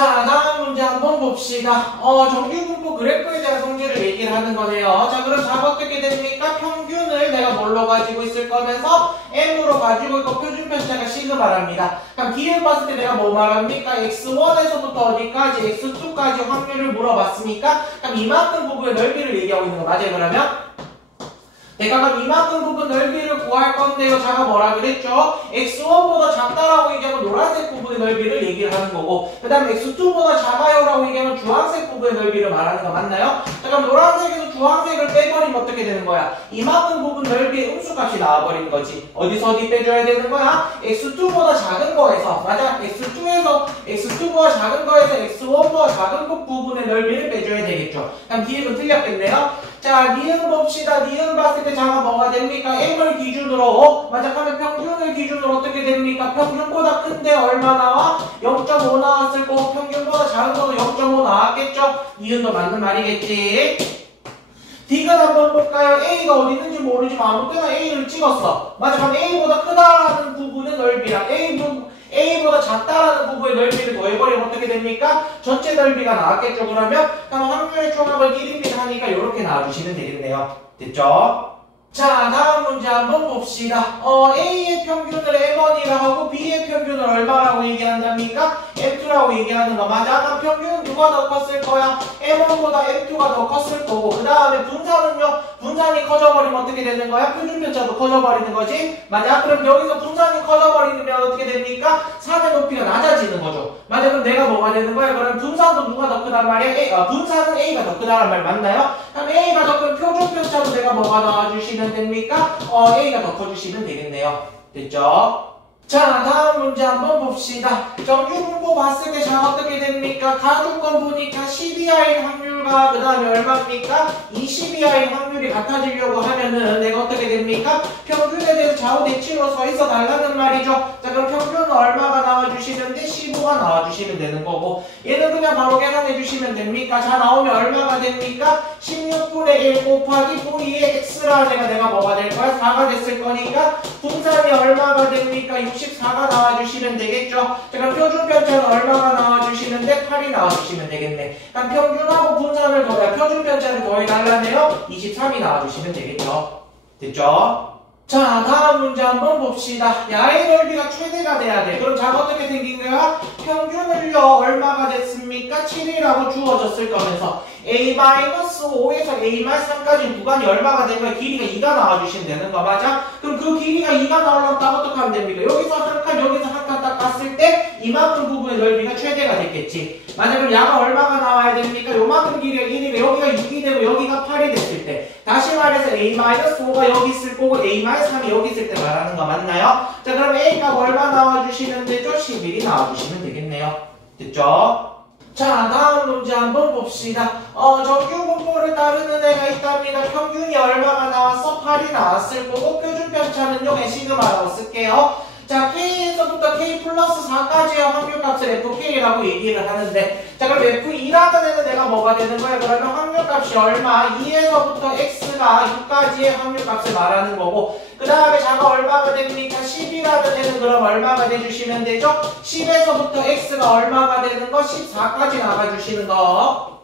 자, 다음 문제 한번 봅시다. 정규분포 그래프에 대한 성질을 얘기를 하는 거네요. 자, 그럼 답 어떻게 됩니까? 평균을 내가 뭘로 가지고 있을 거면서 m으로 가지고 있고 표준 편차가 시그마랍니다. 그럼 기을 봤을 때 내가 뭐 말합니까? x1에서부터 어디까지, x2까지 확률을 물어봤으니까 그럼 이만큼 부분의 넓이를 얘기하고 있는 거 맞아요, 그러면? 내가 그럼 이만큼 부분 넓이를 구할 건데요. 자가 뭐라 그랬죠? x1보다 작다라고 얘기하면 노란색 부분의 넓이를 얘기를 하는 거고, 그 다음에 x2보다 작아요라고 얘기하면 주황색 부분의 넓이를 말하는 거 맞나요? 자, 그럼 노란색에서 주황색을 빼버리면 어떻게 되는 거야? 이만큼 부분 넓이의 음수값이 나와버리는 거지. 어디서 어디 빼줘야 되는 거야? x2보다 작은 거에서, 맞아? x2보다 작은 거에서 x1보다 작은 부분의 넓이를 빼줘야 되겠죠. 그럼 기획은 틀렸겠네요? 자, 니은 봅시다. 니은 봤을 때 자가 뭐가 됩니까? m을 기준으로, 맞아, 하면 평균을 기준으로 어떻게 됩니까? 평균보다 큰데 얼마 나와? 0.5 나왔을 거고, 평균보다 작은 거도 0.5 나왔겠죠? 니은도 맞는 말이겠지? D가 한번 볼까요? A가 어디 있는지 모르지만 아무 때나 A를 찍었어. 맞아, 그럼 A보다 크다라는 부분의 넓이랑 A보다 작다라는 부분의 넓이를 더해버리면 어떻게 됩니까? 전체 넓이가 나왔겠죠, 그러면? 그럼 확률의 총합을 1인분 하니까 이렇게 나와주시면 되겠네요. 됐죠? 자, 다음 문제 한번 봅시다. A의 평균을 M1이라고 하고 B의 평균을 얼마라고 얘기한답니까? M2라고 얘기하는 거 맞아? 그럼 평균은 누가 더 컸을 거야? M1보다 M2가 더 컸을 거고, 그 다음에 분산은요? 분산이 커져버리면 어떻게 되는 거야? 표준편차도 커져버리는 거지? 맞아? 그럼 여기서 분산이 커져버리면 어떻게 됩니까? 3의 높이가 낮아지는 거죠. 맞아? 그럼 내가 뭐가 되는 거야? 그럼 분산도 누가 더 크단 말이야? 분산은 A가 더 크다란 말 맞나요? 그럼 A가 더 큰 표준편차도 내가 뭐가 나와주시면 됩니까? A가 더 커주시면 되겠네요. 됐죠? 자, 다음 문제 한번 봅시다. 정규분포 봤을 때 자 어떻게 됩니까? 가족권 보니까 12I인 확률과 그 다음에 얼마입니까? 20I인 확률이 같아지려고 하면은 내가 어떻게 됩니까? 평균에 대해서 좌우 대칭으로 서 있어 달라는 말이죠. 자, 그럼 평균은 얼마가 나와주시는데 15가 나와주시면 되는 거고, 얘는 그냥 바로 계산해 주시면 됩니까? 자, 나오면 얼마가 됩니까? 16분의 1 곱하기 V의 X라 내가 뭐가 될 거야? 4가 됐을 거니까 분산이 얼마가 됩니까? 64가 나와주시면 되겠죠? 자, 그럼 표준편차는 얼마가 나와주시는데 8이 나와주시면 되겠네. 그럼 평균하고 분산을 더해 표준편차를 더해달라네요. 23이 나와주시면 되겠죠? 됐죠? 자, 다음 문제 한번 봅시다. 야의 넓이가 최대가 돼야 돼. 그럼 자가 어떻게 생긴 거야? 평균을요 얼마가 됐습니까? 7이라고 주어졌을 거면서 A-5에서 A-3까지 구간이 얼마가 된 거야? 길이가 2가 나와주시면 되는 거 맞아? 그럼 그 길이가 2가 나오려면 딱 어떻게 하면 됩니까? 여기서 한 칸, 여기서 한 칸 딱 갔을 때 이만큼 부분의 넓이가 최대가 됐겠지. 맞아, 그럼 야가 얼마가 나와야 됩니까? 요만큼 길이가 1이고 여기가 6이 되고 여기가 8이 됐을 때, 다시 말해서 A-5가 여기 있을 거고 A-3이 여기 있을 때 말하는 거 맞나요? 자, 그럼 A가 얼마 나와주시면 되죠? 11이 나와주시면 되겠네요. 됐죠? 자, 다음 문제 한번 봅시다. 정규분포를 따르는 애가 있답니다. 평균이 얼마가 나왔어? 8이 나왔을 거고, 표준편차는요, 시그마라고 쓸게요. 자, K에서부터 K 플러스 4까지의 확률값을 FK라고 얘기를 하는데, 자, 그럼 F2라는 애는 내가 뭐가 되는 거야? 그러면 확률값이 얼마? 2에서부터 X가 6까지의 확률값을 말하는 거고, 그 다음에 자가 얼마가 됩니까? 10이라는 애는 그럼 얼마가 돼주시면 되죠? 10에서부터 X가 얼마가 되는 거? 14까지 나가주시는 거.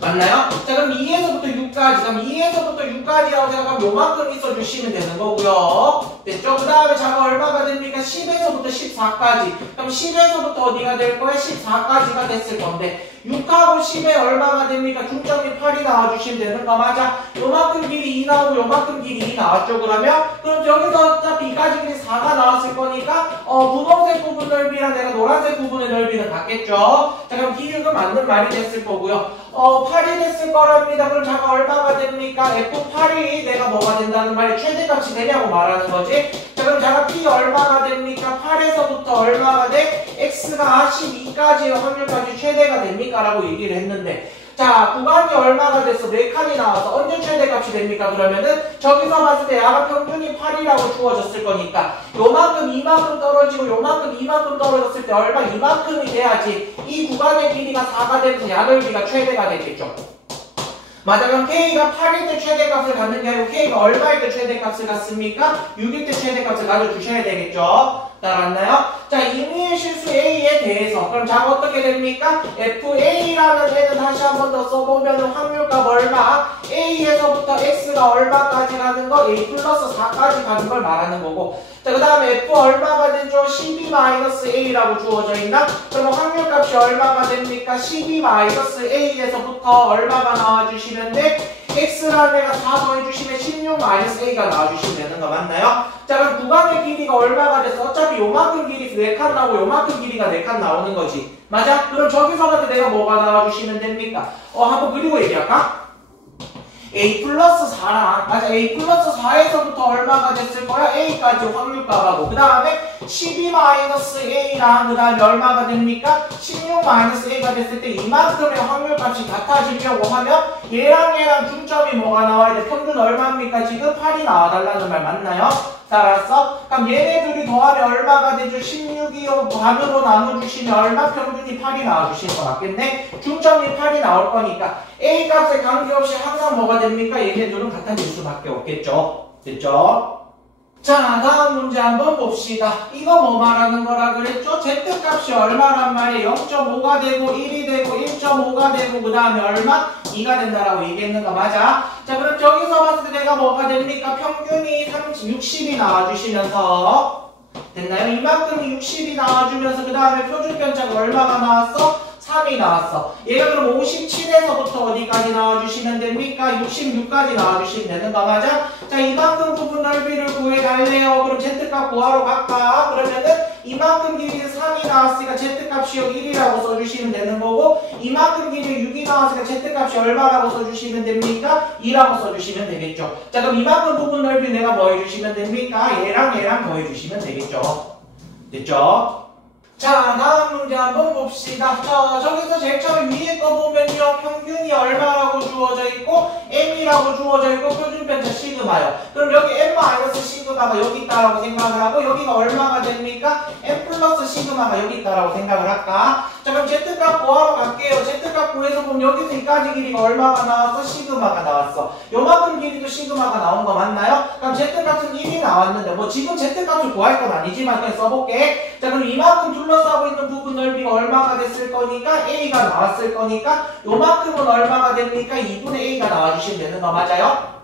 맞나요? 자, 그럼 2에서부터 6까지, 그럼 2에서부터 6까지라고 생각하면 요만큼 있어주시면 되는 거고요. 됐죠? 그 다음에 자가 얼마가 됩니까? 10에서부터 14까지. 그럼 10에서부터 어디가 될 거야? 14까지가 됐을 건데, 6하고 10에 얼마가 됩니까? 중점이 8이 나와주시면 되는 거 맞아? 요만큼 길이 2 나오고 요만큼 길이 2 나왔죠, 그러면? 그럼 여기서 어차피 2까지 길이 4가 나왔을 거니까, 분홍색 부분 넓이랑 내가 노란색 부분의 넓이는 같겠죠? 자, 그럼 기획은 맞는 말이 됐을 거고요. 8이 됐을 거랍니다. 그럼 자가 얼마가 됩니까? F8이 내가 뭐가 된다는 말이 최대값이 되냐고 말하는 거지? 자, 그럼 자가 P 얼마가 됩니까? 8에서부터 얼마가 돼? X가 12까지의 확률까지 최대가 됩니까? 라고 얘기를 했는데, 자, 구간이 얼마가 됐어? 4칸이 나와서 언제 최대값이 됩니까? 그러면은 저기서 봤을 때 야가 평균이 8이라고 주어졌을 거니까 요만큼 이만큼 떨어지고 요만큼 이만큼 떨어졌을 때 얼마? 이만큼이 돼야지 이 구간의 길이가 4가 되면서 야 넓이가 최대가 되겠죠. 맞아, 그럼 K가 8일 때 최대값을 갖는 게 아니고 K가 얼마일 때 최대값을 갖습니까? 6일 때 최대값을 가져주셔야 되겠죠. 따라왔나요? 자, 임의의 실수 A에 대해서 그럼 자 어떻게 됩니까? FA라는 애는 다시 한 번 더 써보면 확률값 얼마? A에서부터 X가 얼마까지 가는 거? A 플러스 4까지 가는 걸 말하는 거고 자, 그 다음에 F 얼마가 되죠? 12-A라고 주어져 있나? 그러면 확률값이 얼마가 됩니까? 12-A에서부터 얼마가 나와주시면 돼? X라는 애가 4 더해주시면 16-A가 나와주시면 되는 거 맞나요? 자, 그럼 구간의 길이가 얼마가 돼서 어차피 요만큼 길이 4칸 나오고 요만큼 길이가 4칸 나오는 거지. 맞아? 그럼 저기서 내가 뭐가 나와주시면 됩니까? 한번 그리고 얘기할까? A 플러스 4랑 맞아 A 플러스 4에서부터 얼마가 됐을 거야? A까지 확률값하고 그 다음에 12-A랑 그 다음에 얼마가 됩니까? 16-A가 됐을 때 이만큼의 확률값이 같아지려고 하면 얘랑 중점이 뭐가 나와야 돼? 평균 얼마입니까? 지금 8이 나와달라는 말 맞나요? 따라서 그럼 얘네들이 더하면 얼마가 되죠? 16이요 반으로 나눠주시면 얼마? 평균이 8이 나와주시는 거 맞겠네? 중점이 8이 나올 거니까 A 값에 관계없이 항상 뭐가 됩니까? 얘네들은 같아질 수밖에 없겠죠? 됐죠? 자, 다음 문제 한번 봅시다. 이거 뭐 말하는 거라 그랬죠? Z값이 얼마란 말이에요? 0.5가 되고 1이 되고 1.5가 되고 그 다음에 얼마? 2가 된다라고 얘기했는 거 맞아? 자, 그럼 저기서 봤을 때 내가 뭐가 됩니까? 평균이 60이 나와주시면서 됐나요? 이만큼이 60이 나와주면서 그 다음에 표준편차가 얼마가 나왔어? 3이 나왔어. 얘가 그럼 57에서부터 어디까지 나와주시면 됩니까? 66까지 나와주시면 되는 거 맞아? 자, 이만큼 부분 넓이를 구해달래요. 그럼 Z값 구하러 갈까? 그러면은 이만큼 길이에 3이 나왔으니까 Z값이 1이라고 써주시면 되는 거고 이만큼 길이에 6이 나왔으니까 Z값이 얼마라고 써주시면 됩니까? 2라고 써주시면 되겠죠. 자, 그럼 이만큼 부분 넓이 내가 뭐 해주시면 됩니까? 얘랑 더해주시면 되겠죠. 됐죠? 자, 다음 문제 한번 봅시다. 자, 저기서 제일 처음 위에 거 보면요. 평균이 얼마라고 주어져 있고 M이라고 주어져 있고 표준편차 시그마요. 그럼 여기 M-시그마가 여기 있다라고 생각을 하고 여기가 얼마가 됩니까? M 플러스 시그마가 여기 있다라고 생각을 할까? 자, 그럼 Z값 구하러 갈게요. Z값 구해서 보면 여기서 여기까지 길이가 얼마가 나왔어? 시그마가 나왔어. 요만큼 길이도 시그마가 나온 거 맞나요? 그럼 Z값은 1이 나왔는데 뭐 지금 Z값을 구할 건 아니지만 그냥 써볼게. 자, 그럼 이만큼 둘러싸고 있는 부분 넓이가 얼마가 됐을 거니까 A가 나왔을 거니까 요만큼은 얼마가 됩니까? 2분의 A가 나와주시면 되는 거 맞아요?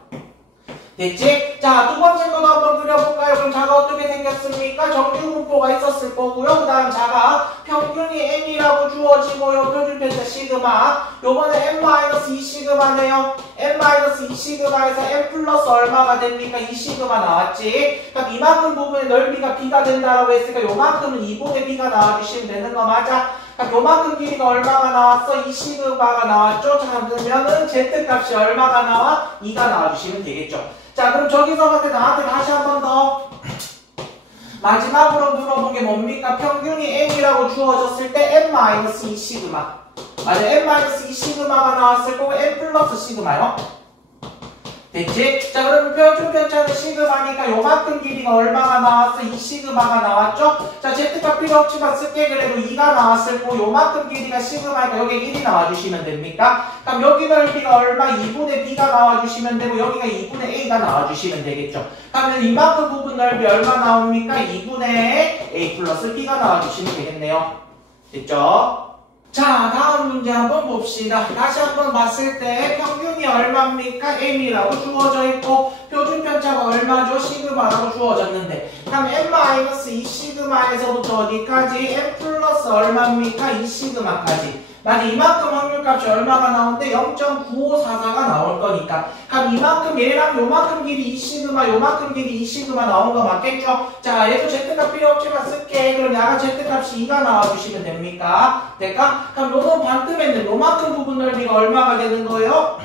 됐지? 자, 두 번째 거도 한번 그려볼까요? 그럼 자가 어떻게 생겼습니까? 정규분포가 있었을 거고요. 그 다음 자가 평균이 M이라고 주어지고요. 표준편차 시그마. 요번에 M-2 시그마네요. M-2 시그마에서 M 플러스 얼마가 됩니까? 2 시그마 나왔지? 그럼 이만큼 부분의 넓이가 B가 된다라고 했으니까 요만큼은 2분의 B가 나와주시면 되는 거 맞아? 그럼 요만큼 길이가 얼마가 나왔어? 2 시그마가 나왔죠? 자, 그러면은 Z값이 얼마가 나와? 2가 나와주시면 되겠죠. 자, 그럼 저기서 봤을 때 나한테 다시 한 번 더 마지막으로 물어본 게 뭡니까? 평균이 M이라고 주어졌을 때 M-2 시그마. 맞아, M-2 시그마가 나왔을 거고 M 플러스 시그마요. 됐지? 자, 그러면 표준편차는 시그마니까 요만큼 길이가 얼마가 나왔어? 2 시그마가 나왔죠? 자, Z값 필요 없지만 쓸게 그래도 2가 나왔을 거고 요만큼 길이가 시그마니까 여기 1이 나와주시면 됩니까? 그럼 여기 넓이가 얼마? 2분의 B가 나와주시면 되고 여기가 2분의 A가 나와주시면 되겠죠? 그러면 이만큼 부분 넓이 얼마 나옵니까? 2분의 A 플러스 B가 나와주시면 되겠네요. 됐죠? 자, 다음 문제 한번 봅시다. 다시 한번 봤을 때 평균이 얼마입니까? M이라고 주어져 있고 표준편차가 얼마죠? 시그마라고 주어졌는데 그럼 M-2 시그마에서부터 어디까지? M 플러스 얼마입니까? 2 시그마까지. 맞아, 이만큼 확률값이 얼마가 나오는데 0.9544가 나올 거니까 그럼 이만큼 얘랑 요만큼 길이 2시그마 요만큼 길이 2시그마 나온 거 맞겠죠? 자, 얘도 Z값 필요 없지만 쓸게. 그럼 야가 Z값이 2가 나와주시면 됩니까? 될까? 그럼 요놈 반틈에는 요만큼 부분 넓이가 얼마가 되는 거예요?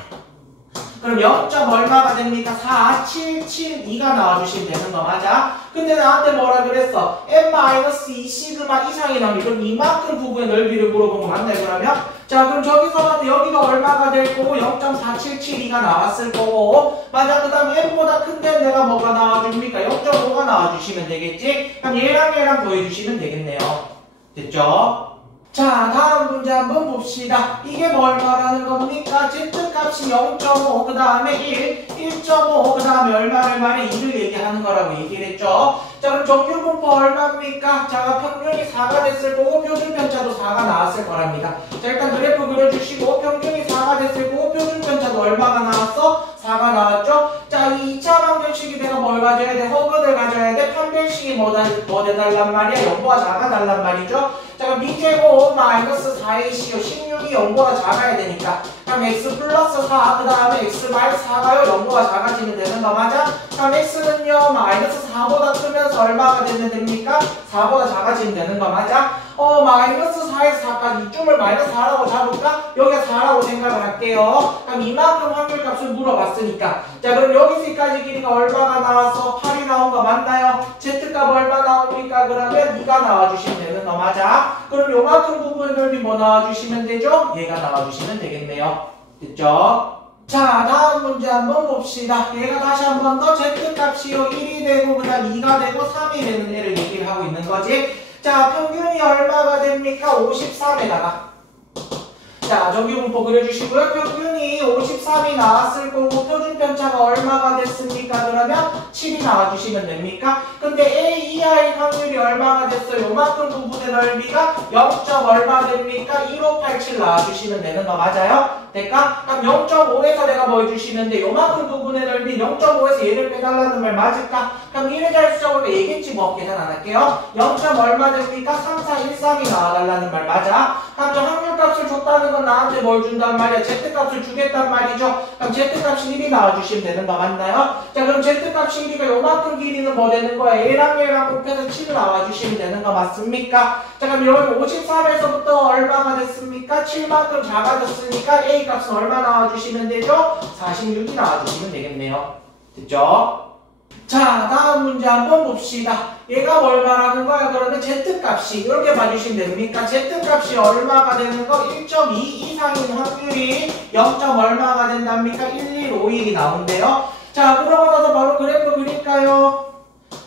그럼 0. 얼마가 됩니까? 4772가 나와주시면 되는 거 맞아? 근데 나한테 뭐라 그랬어? M-2 시그마 이상이 나오면 그럼 이만큼 부분의 넓이를 물어본 거 맞나요 그러면? 자, 그럼 저기서 여기가 얼마가 될 거고 0.4772가 나왔을 거고 맞아? 그 다음에 M보다 큰데 내가 뭐가 나와줍니까? 0.5가 나와주시면 되겠지? 그럼 얘랑 더해주시면 되겠네요. 됐죠? 자, 다음 문제 한번 봅시다. 이게 뭘 말하는 겁니까? Z값이 0.5, 그 다음에 1, 1.5, 그 다음에 얼마를 말해? 2를 얘기하는 거라고 얘기를 했죠. 자, 그럼 정규분포 얼마입니까? 자, 평균이 4가 됐을 거고, 표준편차도 4가 나왔을 거랍니다. 자, 일단 그래프 그려주시고, 평균이 4가 됐을 거고, 표준편차도 얼마가 나왔어? 4가 나왔죠? 자, 이 2차 방정식이 내가 뭘 가져야 돼? 허근을 가져야 돼? 판별식이 뭐 돼달란 말이야? 0보다 작아달란 말이죠? 자, 그럼 b제곱 마이너스 4ac 16이 0보다 작아야 되니까 그럼 x 플러스 4, 그 다음에 x 마이너스 4가요? 0보다 작아지면 되는 거 맞아? 그럼 x는요 마이너스 4보다 크면서 얼마가 되면 됩니까? 4보다 작아지면 되는 거 맞아? 마이너스 4에서 4까지 이쯤을 마이너스 4라고 잡을까? 여기가 4라고 생각을 할게요. 그럼 이만큼 확률값을 물어봤으니까 자, 그럼 여기서까지 길이가 얼마가 나와서 8이 나온 거 맞나요? z값 얼마 나옵니까? 그러면 2가 나와주시면 되는 거 맞아? 그럼 요만큼 부분의 넓이 뭐 나와주시면 되죠? 얘가 나와주시면 되겠네요. 됐죠? 자, 다음 문제 한번 봅시다. 얘가 다시 한 번 더 z값이요 1이 되고 그 다음 2가 되고 3이 되는 애를 얘기를 하고 있는 거지. 자, 평균이 얼마가 됩니까? 53에다가 자, 정규분포 그려주시고요. 평균이 53이 나왔을 거고 표준편차가 얼마가 됐습니까? 그러면 7이 나와주시면 됩니까? 근데 A 이하의 확률이 얼마가 됐어요? 요만큼 부분의 넓이가 0. 얼마 됩니까? 1587 나와주시면 되는 거 맞아요? 될까? 그럼 0.5에서 내가 뭐 해주시면 돼? 요만큼 부분의 넓이 0.5에서 얘를 빼달라는 말 맞을까? 그럼 1의 자릿수적으로 얘기했지 뭐 계산 안 할게요. 0. 얼마 됩니까? 3413이 나와달라는 말 맞아? 그럼 저 확률값을 줬다는 건 나한테 뭘 준단 말이야? Z값을 주겠단 말이죠? 그럼 Z값이 1이 나와주시면 되는 거 맞나요? 자, 그럼 Z값이 1이니까 요만큼 길이는 뭐 되는 거야? A랑 A랑 곱해서 7을 나와주시면 되는 거 맞습니까? 자, 그럼 여기 53에서부터 얼마가 됐습니까? 7만큼 작아졌으니까 A 값은 얼마 나와주시면 되죠? 46이 나와주시면 되겠네요. 됐죠? 자, 다음 문제 한번 봅시다. 얘가 뭘 말하는 거야? 그러면 Z값이 이렇게 봐주시면 됩니까? Z값이 얼마가 되는 거? 1.2 이상인 확률이 0. 얼마가 된답니까? 1151이 나온대요. 자, 그러고 나서 바로 그래프 그릴까요?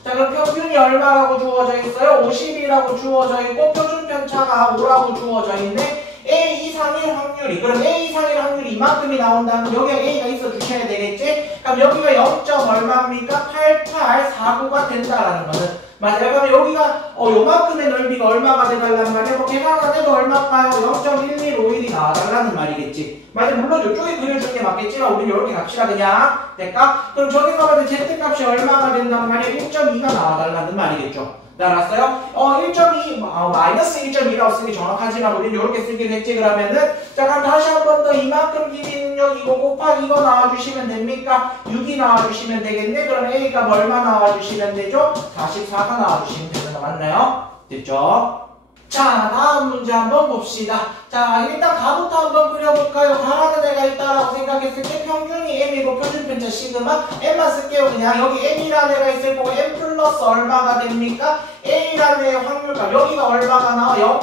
자, 그럼 평균이 얼마라고 주어져 있어요? 50이라고 주어져 있고 표준편차가 5라고 주어져 있네. A 이상일 확률이 그럼 A 이상일 확률이 이만큼이 나온다면 여기에 A가 있어 주셔야 되겠지? 그럼 여기가 0. 얼마입니까? 8849가 된다라는 거는 맞아요. 그럼 여기가 요만큼의 넓이가 얼마가 돼달라는 말이야? 뭐 계산 안 해도 얼마일까요? 0.1151이 나와달라는 말이겠지. 맞아, 물론 이쪽에 그려주는 게 맞겠지만 우리는 이렇게 갑시다 그냥. 될까? 그럼 저기서 봐도 Z값이 얼마가 된다는 말이야? 1.2가 나와달라는 말이겠죠. 알았어요? 1.2, 마이너스 1.2라고 쓰기 정확하지만 우리는 이렇게 쓰긴 했지. 그러면은 자, 그럼 다시 한 번 더 이만큼 길이는요 이거 곱하기 이거 나와주시면 됩니까? 6이 나와주시면 되겠네. 그럼 A가 얼마 나와주시면 되죠? 44가 나와주시면 되는 거 맞나요? 됐죠? 자, 다음 문제 한번 봅시다. 자, 일단 가부터 한번 그려볼까요? 가라는 애가 있다라고 생각했을 때 평균이 M이고 표준편차 시그마 M만 쓸게요. 그냥 여기 M이라는 애가 있을 거고 M 플러스 얼마가 됩니까? A라는 애의 확률값 여기가 얼마가 나와? 0.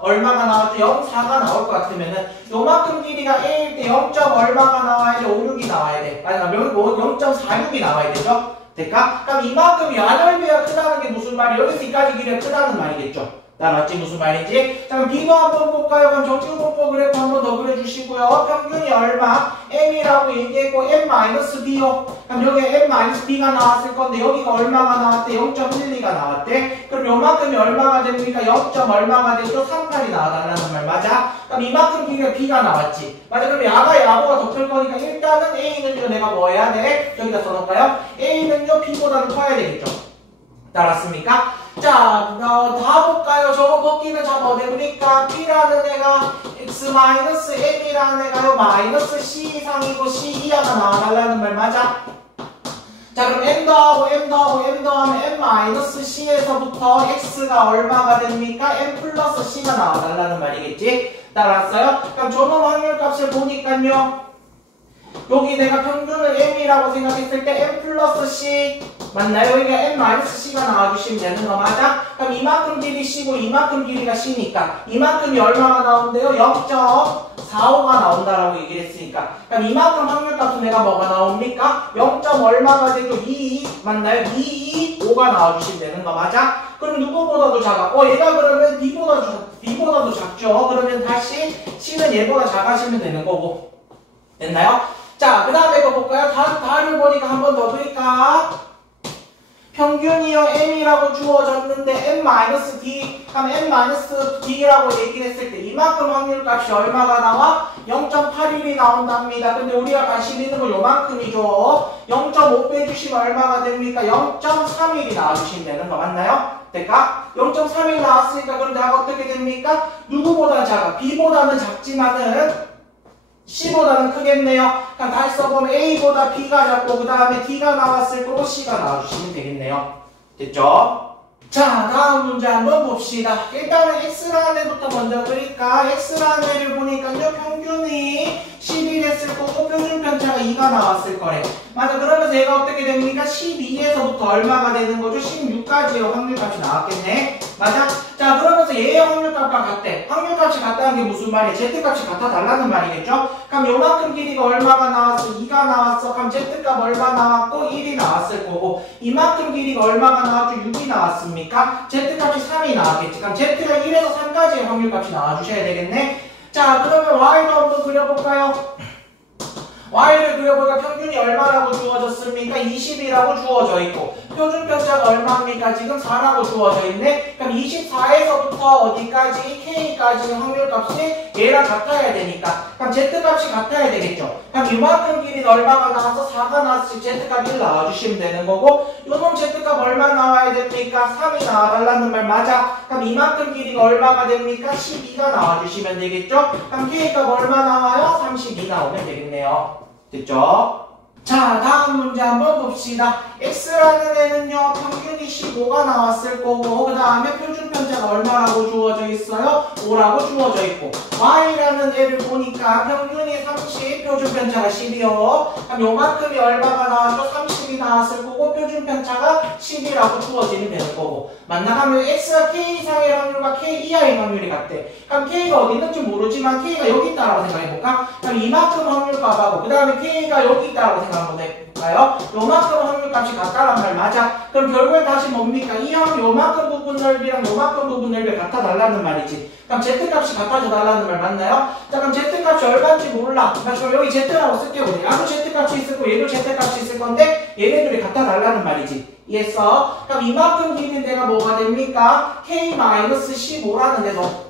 얼마가 나왔죠? 0.4가 나올 것 같으면은 요만큼 길이가 A일 때 0. 얼마가 나와야 돼? 56이 나와야 돼. 아니, 여기 0.46이 나와야 되죠? 될까? 그럼 이만큼 야넓이가 크다는 게 무슨 말이야? 여기서 이까지 길이가 크다는 말이겠죠? 알았지? 무슨 말인지? 자, 그럼 B도 한번 볼까요? 그럼 정규분포 그래프 한번 더 그려주시고요. 평균이 얼마? M이라고 얘기했고 M-B요. 그럼 여기에 M-B가 나왔을 건데 여기가 얼마가 나왔대? 0.12가 나왔대. 그럼 요만큼이 얼마가 됩니까? 0. 얼마가 되죠? 38이 나와달라는 말 맞아? 그럼 이만큼 길이가 B가 나왔지. 맞아? 그럼 야가 야보가 더 클 거니까 일단은 A는요 내가 뭐 해야 돼? 여기다 써놓을까요? A는요 B보다는 커야 되겠죠? 알았습니까? 자, 다 볼까요? 저거 벗기면 자 뭐 됩니까? B라는 애가 X-M이라는 애가요 마이너스 C 이상이고 C 이하가 나와달라는 말 맞아? 자, 그럼 M 더하면 M-C에서부터 X가 얼마가 됩니까? M 플러스 C가 나와달라는 말이겠지? 따라왔어요? 그럼 저놈 확률값을 보니까요 여기 내가 평균을 M이라고 생각했을 때 M 플러스 C 맞나요? 여기가 M-C가 나와주시면 되는 거 맞아? 그럼 이만큼 길이 C고 이만큼 길이가 C니까 이만큼이 얼마가 나온대요? 0.45가 나온다라고 얘기를 했으니까 그럼 이만큼 확률값은 내가 뭐가 나옵니까? 0. 얼마가 되고 22 맞나요? 225가 나와주시면 되는 거 맞아? 그럼 누구보다도 작아? 얘가 그러면 B보다 B보다도 작죠? 그러면 다시 C는 얘보다 작아지면 되는 거고. 됐나요? 자, 그 다음에 이거 볼까요? 다를 보니까 한 번 더 그릴까? 평균이요 M이라고 주어졌는데 M-D 하면 M-D라고 얘기했을 때 이만큼 확률값이 얼마가 나와? 0.81이 나온답니다. 근데 우리가 관심 있는 건 요만큼이죠. 0.5 빼주시면 얼마가 됩니까? 0.31이 나와주시면 되는 거 맞나요? 될까? 0.31 나왔으니까 그럼 내가 어떻게 됩니까? 누구보다 작아? B보다는 작지만은 C보다는 크겠네요. 그럼 다시 써보면 A보다 B가 작고 그 다음에 D가 나왔을 거고 C가 나와주시면 되겠네요. 됐죠? 자, 다음 문제 한번 봅시다. 일단은 X라는 애부터 먼저 그러니까 X라는 애를 보니까요. 평균이 10이 됐을 거고 표준 편차가 2가 나왔을 거래. 맞아. 그러면서 얘가 어떻게 됩니까? 12에서부터 얼마가 되는 거죠? 16까지의 확률값이 나왔겠네. 맞아? 자, 그러면서 얘의 확률값과 같대. 확률값이 같다는 게 무슨 말이야? Z값이 같아 달라는 말이겠죠? 그럼 요만큼 길이가 얼마가 나왔어? 2가 나왔어. 그럼 Z값 얼마 나왔고 1이 나왔을 거고 이만큼 길이가 얼마가 나왔죠? 6이 나왔습니까? Z값이 3이 나왔겠지. 그럼 Z가 1에서 3까지의 확률값이 나와주셔야 되겠네. 자, 그러면 Y도 한번 그려볼까요? Y를 그려보니까 평균이 얼마라고 주어졌습니까? 20이라고 주어져 있고 표준 편차가 얼마입니까? 지금 4라고 주어져 있네. 그럼 24에서부터 어디까지? K까지 확률값이 얘랑 같아야 되니까 그럼 Z값이 같아야 되겠죠. 그럼 이만큼 길이는 얼마가 나와서 4가 나왔을 때 Z값 1 나와주시면 되는 거고 요놈 Z값 얼마 나와야 됩니까? 3이 나와달라는 말 맞아. 그럼 이만큼 길이가 얼마가 됩니까? 12가 나와주시면 되겠죠. 그럼 K값 얼마 나와요? 32 나오면 되겠네요. 됐죠? 자, 다음 문제 한번 봅시다. X라는 애는요, 평균이 15가 나왔을 거고, 그 다음에 표준 편차가 얼마라고 주어져 있어요? 5라고 주어져 있고, Y라는 애를 보니까 평균이 30, 표준 편차가 10이요. 그럼 요만큼이 얼마가 나왔죠? 30이 나왔을 거고, 표준 편차가 10이라고 주어지면 되는 거고, 만나가면 X가 K 이상의 확률과 K 이하의 확률이 같대. 그럼 K가 어디 있는지 모르지만 K가 여기 있다라고 생각해볼까? 그럼 이만큼 확률값하고, 그 다음에 K가 여기 있다라고 생각해볼까요? 요만큼 확률값이 같다란 말 맞아. 그럼 결국엔 다시 뭡니까? 이 요만큼 부분 넓이랑 요만큼 부분 넓이가 같아 달라는 말이지. 그럼 Z값이 같아져 달라는 말 맞나요? 자, 그럼 Z값이 얼마인지 몰라. 그럼 여기 Z라고 쓸게요. 얘도 Z값이 있을 거고 얘도 Z값이 있을 건데 얘네들이 같아 달라는 말이지. 이해했어? 그럼 이만큼 길이는 내가 뭐가 됩니까? K-15라는 애도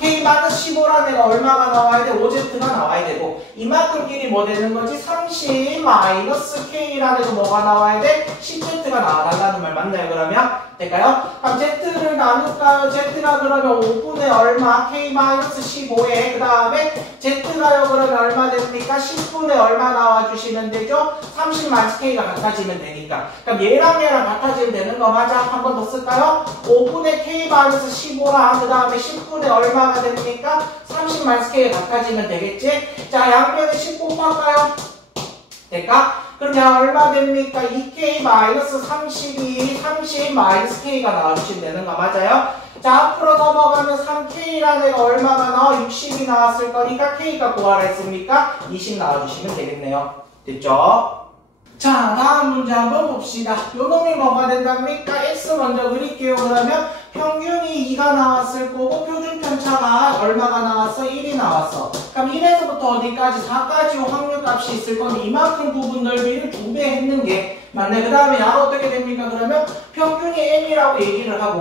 K-15라는 애가 얼마가 나와야 돼? 5Z가 나와야 되고 이만큼 길이 뭐 되는 거지? 30-K라는 애가 뭐가 나와야 돼? 10Z가 나와달라는 말 맞나요? 그러면? 될까요? 그럼 Z를 나눌까요? Z가 그러면 5분의 얼마? K-15에 그 다음에 Z가요 그러면 얼마 됩니까? 10분의 얼마 나와주시면 되죠? 30-K가 같아지면 되니까 그럼 얘랑 같아지면 되는 거 맞아? 한 번 더 쓸까요? 5분의 K-15랑 그 다음에 10분의 얼마가 됩니까? 30-K가 같아지면 되겠지? 자, 양변에 10 곱할까요? 될까? 그럼 야 얼마 됩니까? 2K-32, 30-K가 나와주시면 되는 거 맞아요? 자, 앞으로 넘어가면 3K라는 애가 얼마가 나와? 60이 나왔을 거니까 K가 구하라 했습니까? 20 나와주시면 되겠네요. 됐죠? 자, 다음 문제 한번 봅시다. 요 놈이 뭐가 된답니까? X 먼저 그릴게요. 그러면 평균이 2가 나왔을 거고 표준 편차가 얼마가 나왔어? 1이 나왔어. 그럼 1에서부터 어디까지? 4까지 확률값이 있을 거면 이만큼 부분 넓이를 2배 했는 게 맞네. 그 다음에 야가 어떻게 됩니까? 그러면 평균이 M이라고 얘기를 하고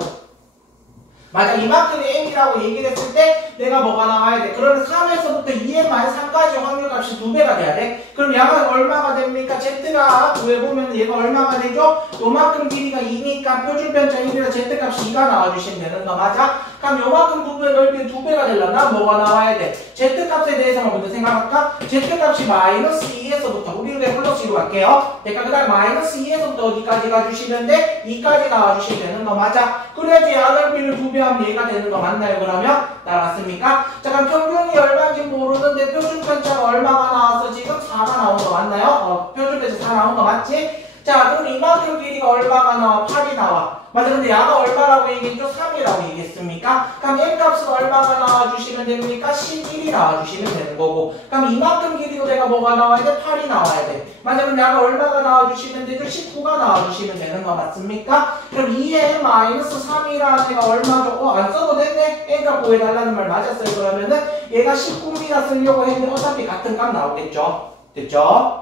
맞아. 이만큼이 M이라고 얘기를 했을 때 내가 뭐가 나와야 돼? 그러면 3에서부터 2n-3까지 확률값이 2배가 돼야 돼? 그럼 야가 얼마가 됩니까? Z가 구해보면 얘가 얼마가 되죠? 요만큼 길이가 2니까 표준편차 1이라 Z값이 2가 나와주시면 되는 거 맞아? 그럼 요만큼 부분의 넓이는 2배가 되려면 뭐가 나와야 돼? Z값에 대해서만 먼저 생각할까? Z값이 -2에서부터 우리 왜 플러스 2로 갈게요? 그러니까 그 다음에 -2에서부터 어디까지 가주시면 돼? 2까지 나와주시면 되는 거 맞아? 그래야지 야 넓이를 2배 하면 얘가 되는 거 맞나요? 그러면? 나왔습니까? 자, 그럼 평균이 얼마인지 모르는데 표준편차가 얼마가 나와서 지금 4가 나온 거 맞나요? 표준편차 4 나온 거 맞지? 자, 그럼 이만큼 길이가 얼마가 나와? 8이 나와. 맞아, 근데 야가 얼마라고 얘기했죠? 3이라고 얘기했습니까? 그럼 n 값은 얼마가 나와주시면 됩니까? 11이 나와주시면 되는 거고. 그럼 이만큼 길이도 내가 뭐가 나와야 돼? 8이 나와야 돼. 맞아, 그럼 야가 얼마가 나와주시면 되죠? 19가 나와주시면 되는 거 맞습니까? 그럼 2n-3이라는 애가 얼마죠? 안 써도 됐네? n값 구해달라는 말 맞았어요. 그러면은 얘가 19미나 쓰려고 했는데 어차피 같은 값 나오겠죠? 됐죠?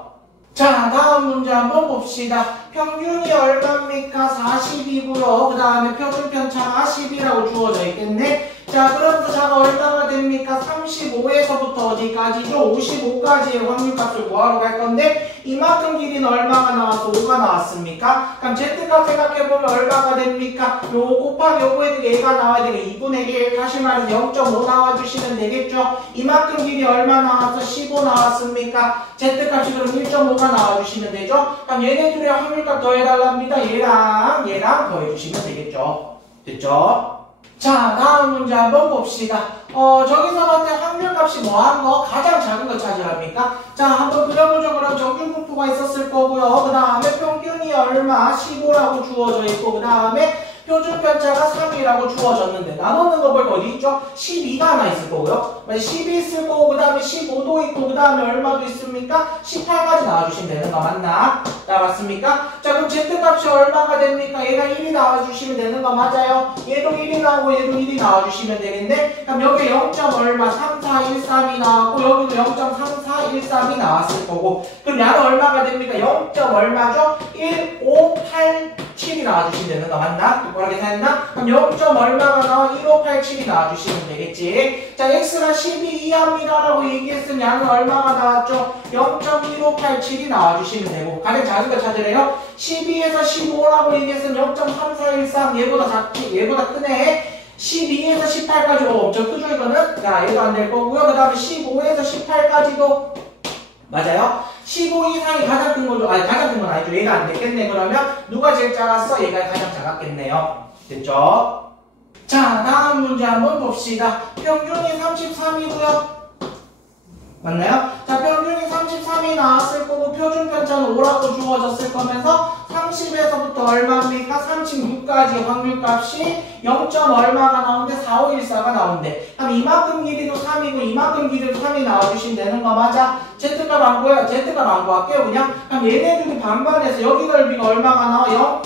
자, 다음 문제 한번 봅시다. 평균이 얼마입니까? 40이고요. 그 다음에 표준편차가 10이라고 주어져 있겠네. 자, 그럼 자가 얼마가 됩니까? 35에서부터 어디까지죠? 55까지의 확률값을 구하러 갈 건데 이만큼 길이는 얼마가 나와서 5가 나왔습니까? 그럼 Z값 생각해보면 얼마가 됩니까? 요 곱하기 요거에 얘가 나와야 되니까 2분의 1, 다시 말해서 0.5 나와주시면 되겠죠? 이만큼 길이 얼마 나와서 15 나왔습니까? Z값이 그럼 1.5가 나와주시면 되죠? 그럼 얘네들의 확률값 더해달랍니다. 얘랑 더해주시면 되겠죠? 됐죠? 자, 다음 문제 한번 봅시다. 저기서 봤을 때 확률값이 뭐한 거? 가장 작은 거 찾으랍니까? 자, 한번 그려보죠. 그럼 정규분포가 있었을 거고요. 그 다음에 평균이 얼마? 15라고 주어져 있고, 그 다음에 표준편차가 3이라고 주어졌는데 나누는 거 볼 거 어디 있죠? 12가 하나 있을 거고요. 10이 있을 거고, 그 다음에 15도 있고, 그 다음에 얼마도 있습니까? 18까지 나와주시면 되는 거 맞나? 나왔습니까? 자, 그럼 Z값이 얼마가 됩니까? 얘가 1이 나와주시면 되는 거 맞아요? 얘도 1이 나오고 얘도 1이 나와주시면 되겠네? 그럼 여기 0. 얼마? 3413이 나왔고 여기도 0.3413이 나왔을 거고 그럼 야는 얼마가 됩니까? 0. 얼마죠? 1587이 나와주시면 되는 거 맞나? 똑바르게 했나? 그럼 0. 얼마가 나와? 1587이 나와주시면 되겠지. 자, x가 12 이하입니다 라고 얘기했으면 야는 얼마가 나왔죠? 0.1587이 나와주시면 되고 가장 작은 거 찾으래요? 12에서 15라고 얘기했으면 0.3413 얘보다 작지? 얘보다 크네. 12에서 18까지 엄청 크죠 이거는? 자, 얘도 안 될 거고요. 그 다음에 15에서 18까지도 맞아요? 15 이상이 가장 큰 거죠? 아니, 가장 큰 건 아니죠. 얘가 안 됐겠네. 그러면 누가 제일 작았어? 얘가 가장 작았겠네요. 됐죠? 자, 다음 문제 한번 봅시다. 평균이 33이고요. 맞나요? 자, 평균이 33이 나왔을 거고 표준편차는 5라고 주어졌을 거면서 30에서부터 얼마입니까? 36까지 확률값이 0. 얼마가 나오는데 4514가 나오는데 그럼 이만큼 길이도 3이고 이만큼 길이도 3이 나와주시면 되는 거 맞아? Z값 안 구해요? Z값 안 구할게요 그냥. 그럼 얘네들이 반반해서 여기 넓이가 얼마가 나와?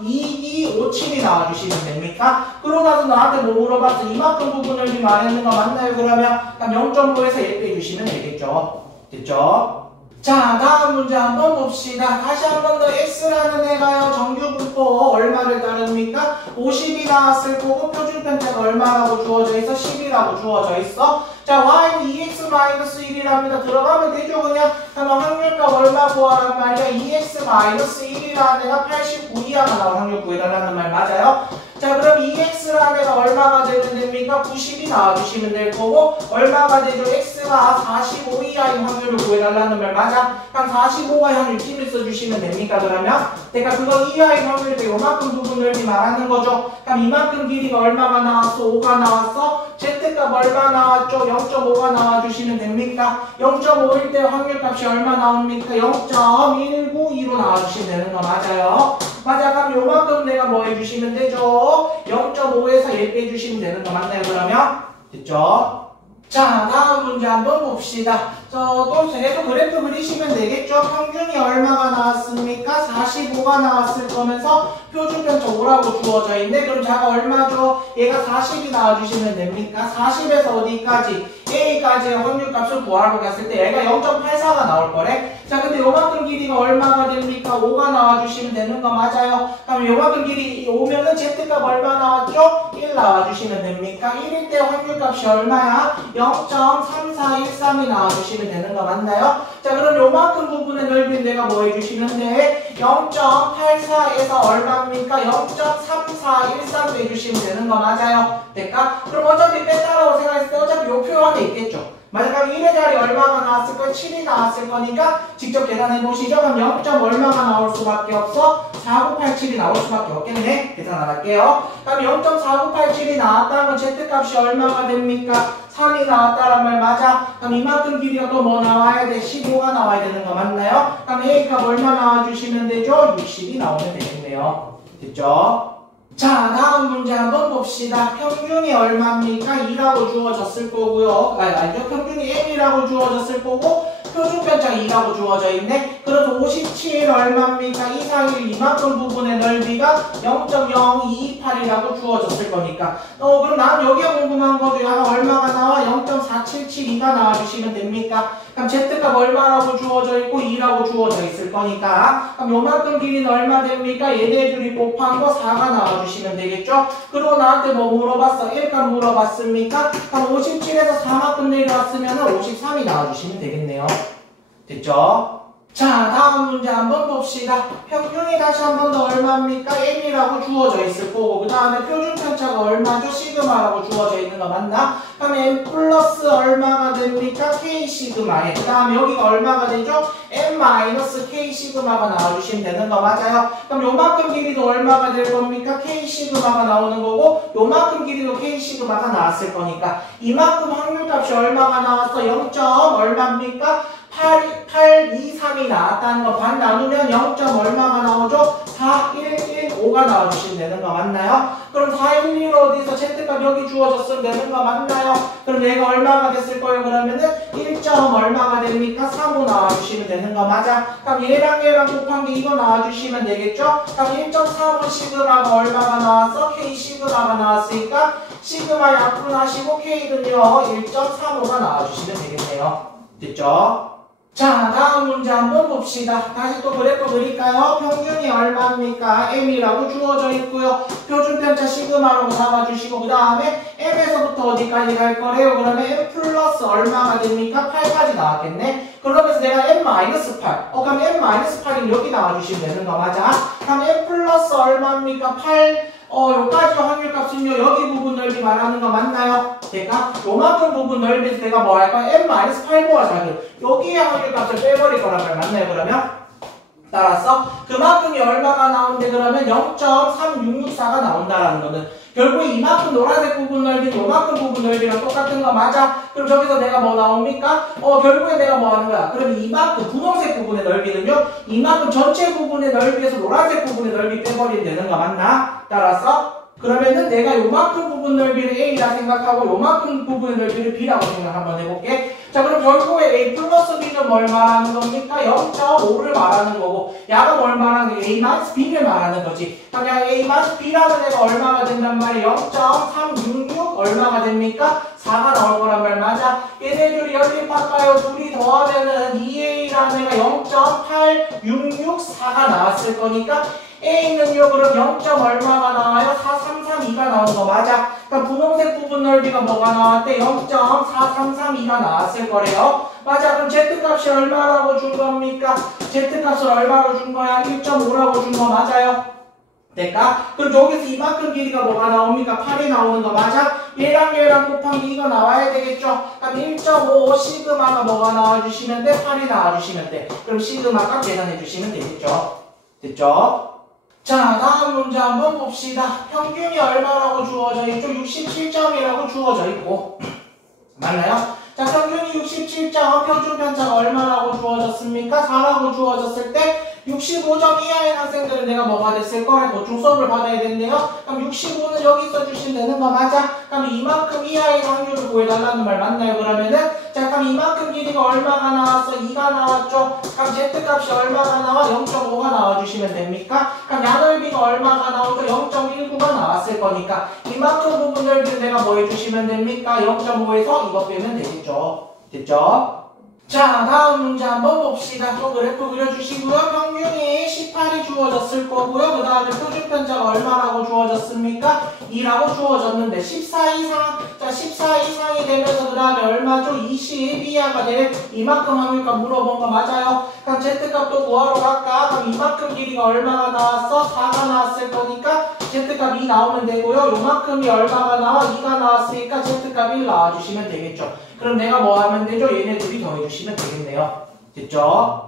0.2257이 나와주시면 됩니까? 그러고 나서 나한테 뭐 물어봤어? 이만큼 부분 넓이 말했는 거 맞나요? 그러면 0.5에서 얘 빼주시면 되겠죠? 됐죠? 자, 다음 문제 한번 봅시다. 다시 한 번 더 x라는 애가요. 정규분포 얼마를 따릅니까? 50이 나왔을 거고 표준편차가 얼마라고 주어져 있어? 10이라고 주어져 있어. 자, y는 2x-1이랍니다. 들어가면 되죠 그냥. 그러면 확률값 얼마 구하란 말이야? 2x-1이라는 애가 89 이하가 나올 확률 구해달라는 말 맞아요? 자, 그럼 2x라는 애가 얼마가 되면 됩니까? 90이 나와주시면 될 거고 얼마가 되죠? x가 45 이하인 확률을 구해달라는 말 맞아? 그럼 45가 한 이쯤을 써주시면 됩니까? 그러면? 그러니까 그거 이하인 확률이 요만큼 부분을 말하는 거죠? 그럼 이만큼 길이가 얼마가 나왔어? 5가 나왔어? Z값 얼마 나왔죠? 0.5가 나와주시면 됩니까? 0.5일 때 확률값이 얼마 나옵니까? 0.192로 나와주시면 되는 거 맞아요? 맞아. 그럼 요만큼 내가 뭐 해주시면 되죠? 0.5에서 1 빼주시면 되는 거 맞나요? 그러면? 됐죠? 자, 다음 문제 한번 봅시다. 또 계속 그래프 그리시면 되겠죠? 평균이 얼마가 나왔습니까? 45가 나왔을 거면서 표준편차 5라고 주어져 있네. 그럼 자가 얼마죠? 얘가 40이 나와주시면 됩니까? 40에서 어디까지? A까지의 확률값을 구하러 갔을 때 얘가 0.84가 나올 거래. 자, 근데 요만큼 길이가 얼마가 됩니까? 5가 나와주시면 되는 거 맞아요? 그럼 요만큼 길이 오면은 Z값 얼마 나왔죠? 1 나와주시면 됩니까? 1일 때 확률값이 얼마야? 0.3413이 나와주시면 되는 거 맞나요? 자, 그럼 요만큼 부분의 넓이는 내가 뭐 해주시면 돼? 0.84에서 얼마입니까? 0.3413 빼주시면 되는 거 맞아요? 될까? 그럼 어차피 뺀다라고 생각했을 때 어차피 요 표 안에 있겠죠? 맞아. 그럼 1의 자리 얼마가 나왔을 거야? 7이 나왔을 거니까 직접 계산해 보시죠. 그럼 0점 얼마가 나올 수밖에 없어? 4987이 나올 수밖에 없겠네. 계산 안 할게요. 그럼 0.4987이 나왔다는 건 Z값이 얼마가 됩니까? 3이 나왔다란 말 맞아? 그럼 이만큼 길이가 또 뭐 나와야 돼? 15가 나와야 되는 거 맞나요? 그럼 A값 얼마 나와주시면 되죠? 60이 나오면 되겠네요. 됐죠? 자, 다음 문제 한번 봅시다. 평균이 얼마입니까? 2라고 주어졌을 거고요. 아니죠. 평균이 M이라고 주어졌을 거고 표준편차가 2라고 주어져 있네. 그래서 57 얼마입니까? 241 이만큼 부분의 넓이가 0.0228이라고 주어졌을 거니까. 그럼 난 여기가 궁금한 거죠. 야가 얼마가 나와? 0.4772가 나와주시면 됩니까? 그럼 Z값 얼마라고 주어져 있고 2라고 주어져 있을 거니까. 그럼 요만큼 길이는 얼마 됩니까? 얘네 둘이 곱한 거 4가 나와주시면 되겠죠? 그리고 나한테 뭐 물어봤어? 1값 물어봤습니까? 그럼 57에서 4만큼 내려왔으면 53이 나와주시면 되겠네요. 됐죠? 자, 다음 문제 한번 봅시다. 평균이 다시 한 번 더 얼마입니까? M이라고 주어져 있을 거고 그 다음에 표준편차가 얼마죠? 시그마라고 주어져 있는 거 맞나? 그럼 M 플러스 얼마가 됩니까? K 시그마에 그 다음에 여기가 얼마가 되죠? M 마이너스 K 시그마가 나와주시면 되는 거 맞아요? 그럼 요만큼 길이도 얼마가 될 겁니까? K 시그마가 나오는 거고 요만큼 길이도 K 시그마가 나왔을 거니까 이만큼 확률값이 얼마가 나왔어? 0. 얼마입니까? 823이 나왔다는 거 반 나누면 0. 얼마가 나오죠? 4115가 나와주시면 되는 거 맞나요? 그럼 4115 어디서 Z값 여기 주어졌으면 되는 거 맞나요? 그럼 얘가 얼마가 됐을 거예요? 그러면은 1. 얼마가 됩니까? 35 나와주시면 되는 거 맞아? 그럼 얘랑 곱한 게 이거 나와주시면 되겠죠? 그럼 1.35 시그마가 얼마가 나왔어? K 시그마가 나왔으니까 시그마 약분하시고 K는요 1.35가 나와주시면 되겠네요. 됐죠? 자, 다음 문제 한번 봅시다. 다시 또 그래프 그릴까요? 평균이 얼마입니까? M이라고 주어져 있고요. 표준편차 시그마로 잡아주시고 그 다음에 M에서부터 어디까지 갈 거래요? 그러면 M 플러스 얼마가 됩니까? 8까지 나왔겠네? 그러면서 내가 M-8 그럼 M-8이 여기 나와주시면 되는 거 맞아? 그럼 M 플러스 얼마입니까? 8 요까지 확률값은요 여기 부분 넓이 말하는 거 맞나요? 그러니까 요만큼 부분 넓이에서 내가 뭐 할 거야? M-8 모아서 여기에 확률값을 빼버릴 거란 말 맞나요 그러면? 따라서 그만큼이 얼마가 나오는데 그러면 0.3664가 나온다라는 거는 결국에 이만큼 노란색 부분 넓이 요만큼 부분 넓이랑 똑같은 거 맞아? 그럼 저기서 내가 뭐 나옵니까? 결국에 내가 뭐 하는 거야? 그럼 이만큼 분홍색 부분의 넓이는요 이만큼 전체 부분의 넓이에서 노란색 부분의 넓이 빼버리면 되는 거 맞나? 따라서 그러면은 내가 요만큼 부분 넓이를 A라 생각하고 요만큼 부분의 넓이를 B라고 생각 한번 해볼게. 자, 그럼 결국에 A 플러스 B는 뭘 말하는 겁니까? 0.5를 말하는 거고 야가 뭘 말하는 거야? A 마이너스 B를 말하는 거지. 그냥 A 마이너스 B라는 애가 얼마가 된단 말이야? 0.366 얼마가 됩니까? 4가 나올 거란 말 맞아? 얘네들이 연립할까요? 둘이 더하면은 2A라는 애가 0.8664가 나왔을 거니까 A는요 그럼 0. 얼마가 나와요? 4332가 나오는 거 맞아? 그럼 분홍색 부분 넓이가 뭐가 나왔대? 0.4332가 나왔을 거래요. 맞아. 그럼 Z값이 얼마라고 준 겁니까? Z값을 얼마로 준 거야? 1.5라고 준 거 맞아요? 될까? 그럼 여기서 이만큼 길이가 뭐가 나옵니까? 8이 나오는 거 맞아? 얘랑 곱한 게 이거 나와야 되겠죠? 그럼 1.5 시그마가 뭐가 나와주시면 돼? 8이 나와주시면 돼. 그럼 시그마 값 계산해 주시면 되겠죠? 됐죠? 자, 다음 문제 한번 봅시다. 평균이 얼마라고 주어져 있죠? 67점이라고 주어져 있고 맞나요? 자, 평균이 67점, 표준편차가 얼마라고 주어졌습니까? 4라고 주어졌을 때 65점 이하의 학생들은 내가 뭐가 됐을 거래? 보충 수업을 받아야 된대요. 그럼 65는 여기 써주시면 되는 거 맞아? 그럼 이만큼 이하의 확률을 구해달라는 말 맞나요? 그러면은 자, 그럼 이만큼 길이가 얼마가 나왔어? 2가 나왔죠? 그럼 Z값이 얼마가 나와? 0.5가 나와주시면 됩니까? 그럼 야넓이가 얼마가 나오죠? 0.19가 나왔을 거니까 이만큼 부분 넓이를 내가 뭐 해주시면 됩니까? 0.5에서 이거 빼면 되겠죠? 됐죠? 자, 다음 문제 한번 봅시다. 또 그래프 그려주시고요. 평균이 18이 주어졌을 거고요. 그 다음에 표준편차가 얼마라고 주어졌습니까? 2라고 주어졌는데 14 이상 자, 14 이상이 되면서 그 다음에 얼마죠? 20 이하가 될 이만큼 확률값 물어본 거 맞아요? 그럼 Z값도 구하러 갈까? 그럼 이만큼 길이가 얼마가 나왔어? 4가 나왔을 거니까 Z값 2 나오면 되고요. 요만큼이 얼마가 나와? 2가 나왔으니까 Z값 1 나와주시면 되겠죠. 그럼 내가 뭐 하면 되죠? 얘네들이 더해주시면 되겠네요. 됐죠?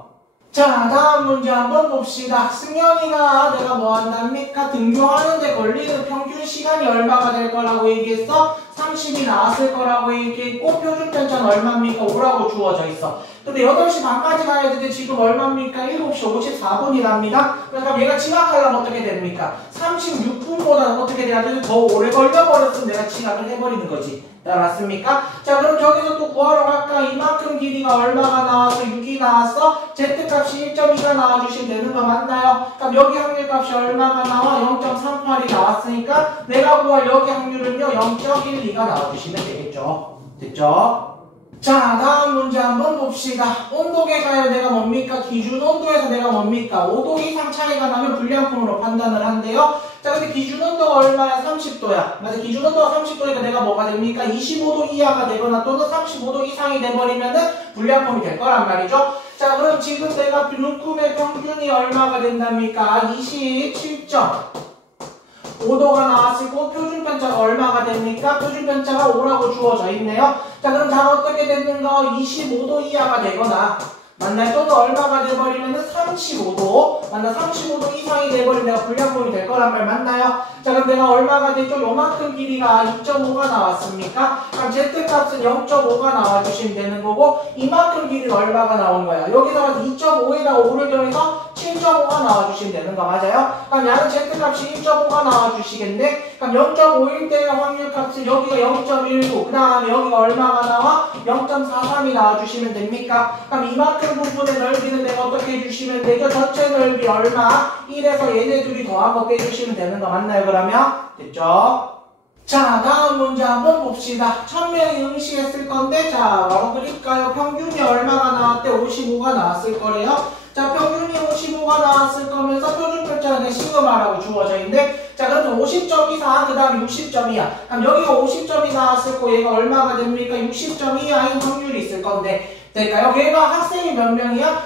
자, 다음 문제 한번 봅시다. 승현이가 내가 뭐 한답니까? 등교하는데 걸리는 평균 시간이 얼마가 될 거라고 얘기했어? 30이 나왔을 거라고 얘기했고 표준 편차는 얼마입니까? 5라고 주어져 있어. 근데 8시 반까지 가야 되는데 지금 얼마입니까? 7시 54분이랍니다. 그러니까 얘가 지각하려면 어떻게 됩니까? 36분보다는 어떻게 돼야 되지? 더 오래 걸려버렸으면 내가 지각을 해버리는 거지. 따라왔습니까? 자, 그럼 저기서 또 구하러 갈까? 이만큼 길이가 얼마가 나와서 6이 나왔어? Z값이 1.2가 나와주시면 되는 거 맞나요? 그럼 여기 확률값이 얼마가 나와? 0.38이 나왔으니까 내가 구할 여기 확률은요 0.12가 나와주시면 되겠죠. 됐죠? 자, 다음 문제 한번 봅시다. 온도계가요 내가 뭡니까? 기준 온도에서 내가 뭡니까? 5도 이상 차이가 나면 불량품으로 판단을 한대요. 자, 근데 기준 온도가 얼마야? 30도야. 맞아, 기준 온도가 30도니까 내가 뭐가 됩니까? 25도 이하가 되거나 또는 35도 이상이 돼버리면은 불량품이 될 거란 말이죠. 자, 그럼 지금 내가 눈금의 평균이 얼마가 된답니까? 27.5도가 나왔을 거고 표준 편차가 얼마가 됩니까? 표준 편차가 5라고 주어져 있네요. 자, 그럼 잘 어떻게 되는가? 25도 이하가 되거나 맞나요? 또는 얼마가 돼버리면은 35도 맞나? 35도 이상이 돼버리면 내가 불량품이 될 거란 말 맞나요? 자, 그럼 내가 얼마가 되죠? 요만큼 길이가 2.5가 나왔습니까? 그럼 Z값은 0.5가 나와주시면 되는 거고 이만큼 길이는 얼마가 나온 거야? 여기다가 2.5에다가 5를 더해서 7.5가 나와주시면 되는 거 맞아요? 그럼 야는 Z값이 1.5가 나와주시겠네? 그럼 0.5일 때의 확률값은 여기가 0.19 그 다음에 여기가 얼마가 나와? 0.43이 나와주시면 됩니까? 그럼 이만큼 부분의 넓이는 내가 어떻게 해주시면 되죠? 전체 넓이 얼마? 1에서 얘네 둘이 더한 거 빼주시면 되는 거 맞나요 그러면? 됐죠? 자, 다음 문제 한번 봅시다. 1000명이 응시했을 건데 자, 바로 그릴까요? 평균이 얼마가 나왔대? 55가 나왔을 거래요. 자, 평균이 55가 나왔을 거면서 표준 편차는 시그마라고 주어져 있는데 자, 그럼 50점 이상 그 다음에 60점이야. 그럼 여기가 50점이 나왔을 거 얘가 얼마가 됩니까? 60점이야인 확률이 있을 건데 될까요? 얘가 학생이 몇 명이야?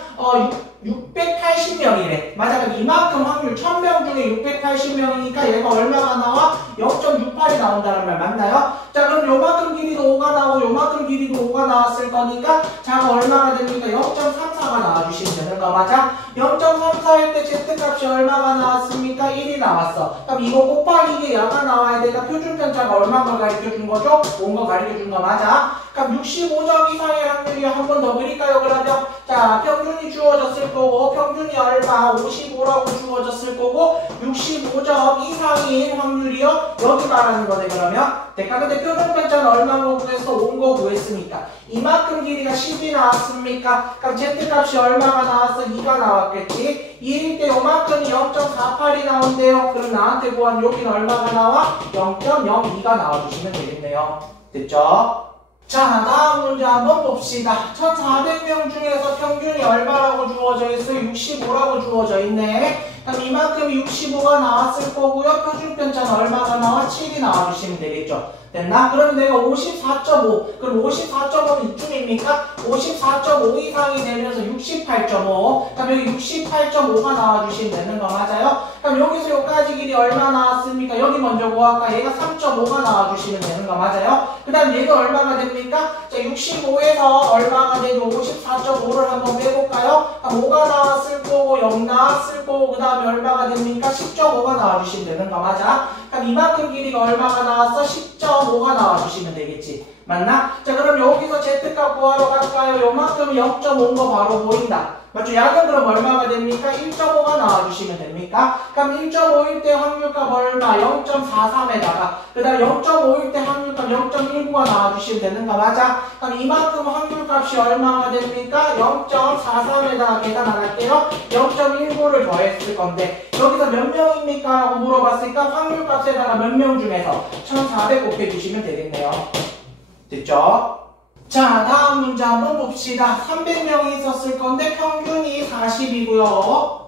680명이래. 맞아. 그럼 이만큼 확률 1000명 중에 680명이니까 얘가 얼마가 나와? 0.68이 나온다는 말 맞나요? 자, 그럼 요만큼 길이도 5가 나오고 요만큼 길이도 5가 나왔을 거니까 자가 얼마가 됩니까? 0.34가 나와주시면 되는 거 맞아? 0.34일 때 Z값이 얼마가 나왔습니까? 1이 나왔어. 그럼 이거 곱하기 이게 야가 나와야 되니까 표준 편차가 얼마가 가르쳐준 거죠? 5가 가르쳐준 거 맞아? 그럼 65점 이상의 확률이 한 번 더 그릴까요? 그러면 자, 평균이 주어졌을 거고 평균이 얼마? 55라고 주어졌을 거고 65점 이상인 확률이요? 여기 말하는 거네 그러면 될까? 근데 표준 편차는 얼마고 구했어? 5거 구했으니까 이만큼 길이가 10이 나왔습니까? 그럼 Z값이 얼마가 나왔어? 2가 나왔겠지? 2일 때 요만큼이 0.48이 나온대요. 그럼 나한테 구한 여기는 얼마가 나와? 0.02가 나와주시면 되겠네요. 됐죠? 자, 다음 문제 한번 봅시다. 1400명 중에서 평균이 얼마라고 주어져 있어? 65라고 주어져 있네. 그럼 이만큼이 65가 나왔을 거고요. 표준 편차는 얼마가 나와? 7이 나와주시면 되겠죠. 됐나? 그러면 내가 54.5 그럼 54.5는 이쯤입니까? 54.5 이상이 되면서 68.5 그럼 여기 68.5가 나와주시면 되는 거 맞아요? 그럼 여기서 여기까지 길이 얼마 나왔습니까? 여기 먼저 구할까? 얘가 3.5가 나와주시면 되는 거 맞아요? 그 다음 얘는 얼마가 됩니까? 자, 65에서 얼마가 되죠? 54.5를 한번 빼볼까요? 그럼 5가 나왔을 거고 0 나왔을 거고 그 다음에 얼마가 됩니까? 10.5가 나와주시면 되는 거 맞아? 그럼 이만큼 길이가 얼마가 나왔어? 10.5가 나와주시면 되겠지. 맞나? 자, 그럼 여기서 Z값 구하러 갈까요? 요만큼이 0.5인 거 바로 보인다. 맞죠? 약은 그럼 얼마가 됩니까? 1.5가 나와주시면 됩니까? 그럼 1.5일 때 확률값 얼마? 0.43에다가 그 다음 0.5일 때 확률값 0.19가 나와주시면 되는 거 맞아? 그럼 이만큼 확률값이 얼마가 됩니까? 0.43에다가 계산 안 할게요. 0.19를 더했을 건데 여기서 몇 명입니까? 라고 물어봤으니까 확률값에다가 몇 명 중에서 1400 곱해주시면 되겠네요. 됐죠? 자, 다음 문제 한번 봅시다. 300명이 있었을 건데 평균이 40이고요.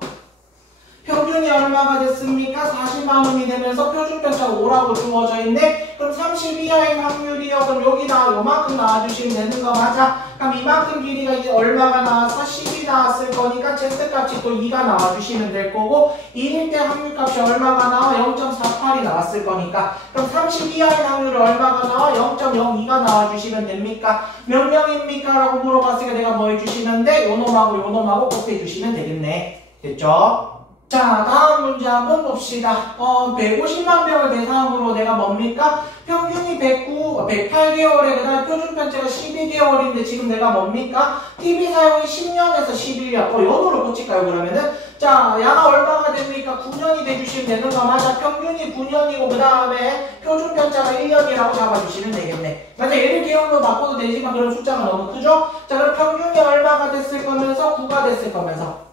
평균이 얼마가 됐습니까? 40만 원이 되면서 표준편차가 5라고 주어져 있네. 그럼 30 이하인 확률이요. 그럼 여기다 요만큼 나와주시면 되는 거 맞아? 그럼 이만큼 길이가 이제 얼마가 나와서 10이 나왔을 거니까 Z값이 또 2가 나와주시면 될 거고 1일 때 확률값이 얼마가 나와? 0.48이 나왔을 거니까 그럼 30 이하인 확률이 얼마가 나와? 0.02가 나와주시면 됩니까? 몇 명입니까? 라고 물어봤으니까 내가 뭐 해주시면 돼? 요놈하고 요놈하고 곱해주시면 되겠네. 됐죠? 자, 다음 문제 한번 봅시다. 150만 명을 대상으로 내가 뭡니까? 평균이 108개월에 그 다음에 표준편차가 12개월인데 지금 내가 뭡니까? TV 사용이 10년에서 11년. 요거를 고칠까요, 그러면은? 자, 야가 얼마가 됩니까? 9년이 돼주시면 되는 거 맞아? 평균이 9년이고 그 다음에 표준편차가 1년이라고 잡아주시면 되겠네. 맞아, 얘를 개월로 바꿔도 되지만 그런 숫자가 너무 크죠? 자, 그럼 평균이 얼마가 됐을 거면서 9가 됐을 거면서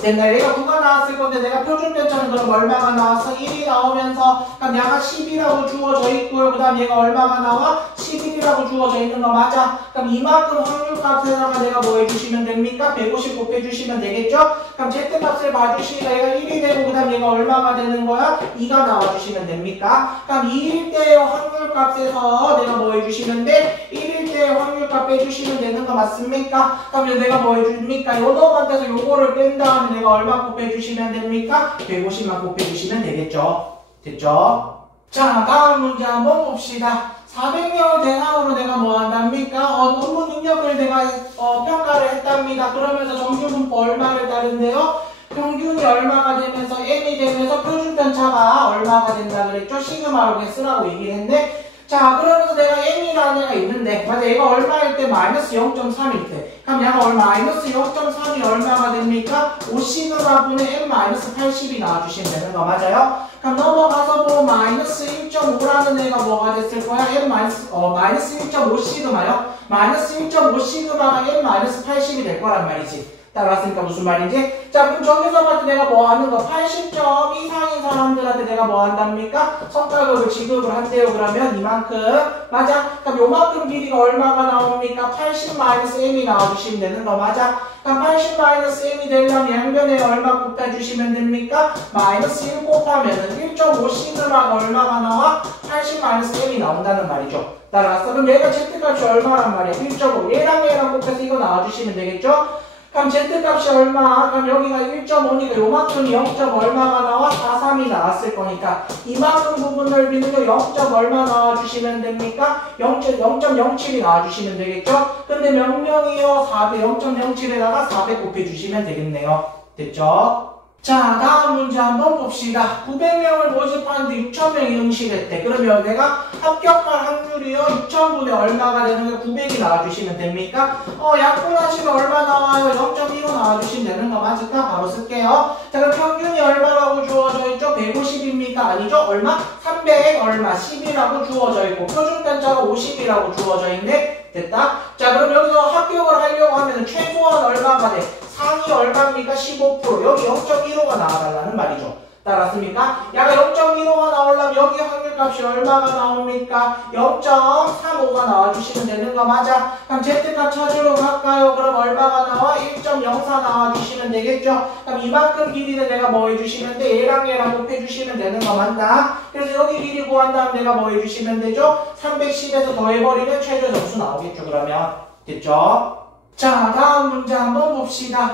됐나? 얘가 9가 나왔을 건데 내가 표준편차는 그럼 얼마가 나왔어? 1이 나오면서 그럼 야가 10이라고 주어져 있고요. 그 다음 얘가 얼마가 나와? 11이라고 주어져 있는 거 맞아? 그럼 이만큼 확률값에다가 내가 뭐 해주시면 됩니까? 150 곱해주시면 되겠죠? 그럼 Z값을 봐주시니까 얘가 1이 되고 그 다음 얘가 얼마가 되는 거야? 2가 나와주시면 됩니까? 그럼 2일 때의 확률값에서 내가 뭐 해주시면 돼? 1일 때의 확률값 빼주시면 되는 거 맞습니까? 그럼 내가 뭐 해줍니까? 요놈한테서 요거를 뺀 다음에 내가 얼마 곱해주시면 됩니까? 150만 곱해주시면 되겠죠? 됐죠? 자, 다음 문제 한번 봅시다. 400명을 대상으로 내가 뭐 한답니까? 논문 능력을 내가 평가를 했답니다. 그러면서 정규분포 얼마를 따른대요? 평균이 얼마가 되면서 M이 되면서 표준편차가 얼마가 된다 그랬죠? 시그마로 쓰라고 얘기를 했네. 자, 그러면서 내가 M이라는 애가 있는데, 맞아, 얘가 얼마일 때? 마이너스 0.3일 때. 그럼 얘가 마이너스 0.3이 얼마가 됩니까? 5시그마분의 M 마이너스 80이 나와주시면 되는 거 맞아요? 그럼 넘어가서 보면 마이너스 1.5라는 애가 뭐가 됐을 거야? M 마이너스 1.5시그마요? 마이너스 1.5시그마가 M 마이너스 80이 될 거란 말이지. 따라왔으니까 무슨 말인지? 자, 그럼 저기서 봤을 때 내가 뭐 하는 거? 80점 이상인 사람들한테 내가 뭐 한답니까? 성과급을 지급을 한대요. 그러면 이만큼. 맞아? 그럼 요만큼 길이가 얼마가 나옵니까? 80-m이 나와주시면 되는 거 맞아? 그럼 80-m이 되려면 양변에 얼마 곱해주시면 됩니까? 마이너스 1 곱하면은 1.5시그마가 얼마가 나와? 80-m이 나온다는 말이죠. 따라왔어? 그럼 얘가 Z값이 얼마란 말이야? 1.5. 얘랑 곱해서 이거 나와주시면 되겠죠? 그럼 Z값이 얼마? 그럼 여기가 1.5니까 요만큼이 0. 얼마가 나와? 43이 나왔을 거니까 이만큼 부분 넓이는 0. 얼마 나와주시면 됩니까? 0.07이 나와주시면 되겠죠? 근데 몇 명이요? 400, 0.07에다가 400 곱해주시면 되겠네요. 됐죠? 자, 다음 문제 한번 봅시다. 900명을 모집하는데 6,000명이 응시됐대. 그러면 내가 합격할 확률이요? 6,000분의 얼마가 되는 거 900이 나와주시면 됩니까? 약분하시면 얼마 나와요? 0.15 나와주시면 되는 거 맞을까? 바로 쓸게요. 자, 그럼 평균이 얼마라고 주어져 있죠? 150입니까? 아니죠? 얼마? 300 얼마? 10이라고 주어져 있고 표준편차가 50이라고 주어져 있네? 됐다? 자, 그럼 여기서 합격을 하려고 하면 최소한 얼마가 돼? 상위 얼마입니까? 15%. 여기 0.15가 나와달라는 말이죠. 따랐습니까? 야가 0.15가 나오려면 여기 확률값이 얼마가 나옵니까? 0.35가 나와주시면 되는 거 맞아? 그럼 Z값 찾으러 갈까요? 그럼 얼마가 나와? 1.04 나와주시면 되겠죠? 그럼 이만큼 길이는 내가 뭐 해주시면 돼? 얘랑 곱해주시면 되는 거 맞나? 그래서 여기 길이 구한 다음 내가 뭐 해주시면 되죠? 310에서 더해버리면 최저 점수 나오겠죠, 그러면. 됐죠? 자, 다음 문제 한번 봅시다.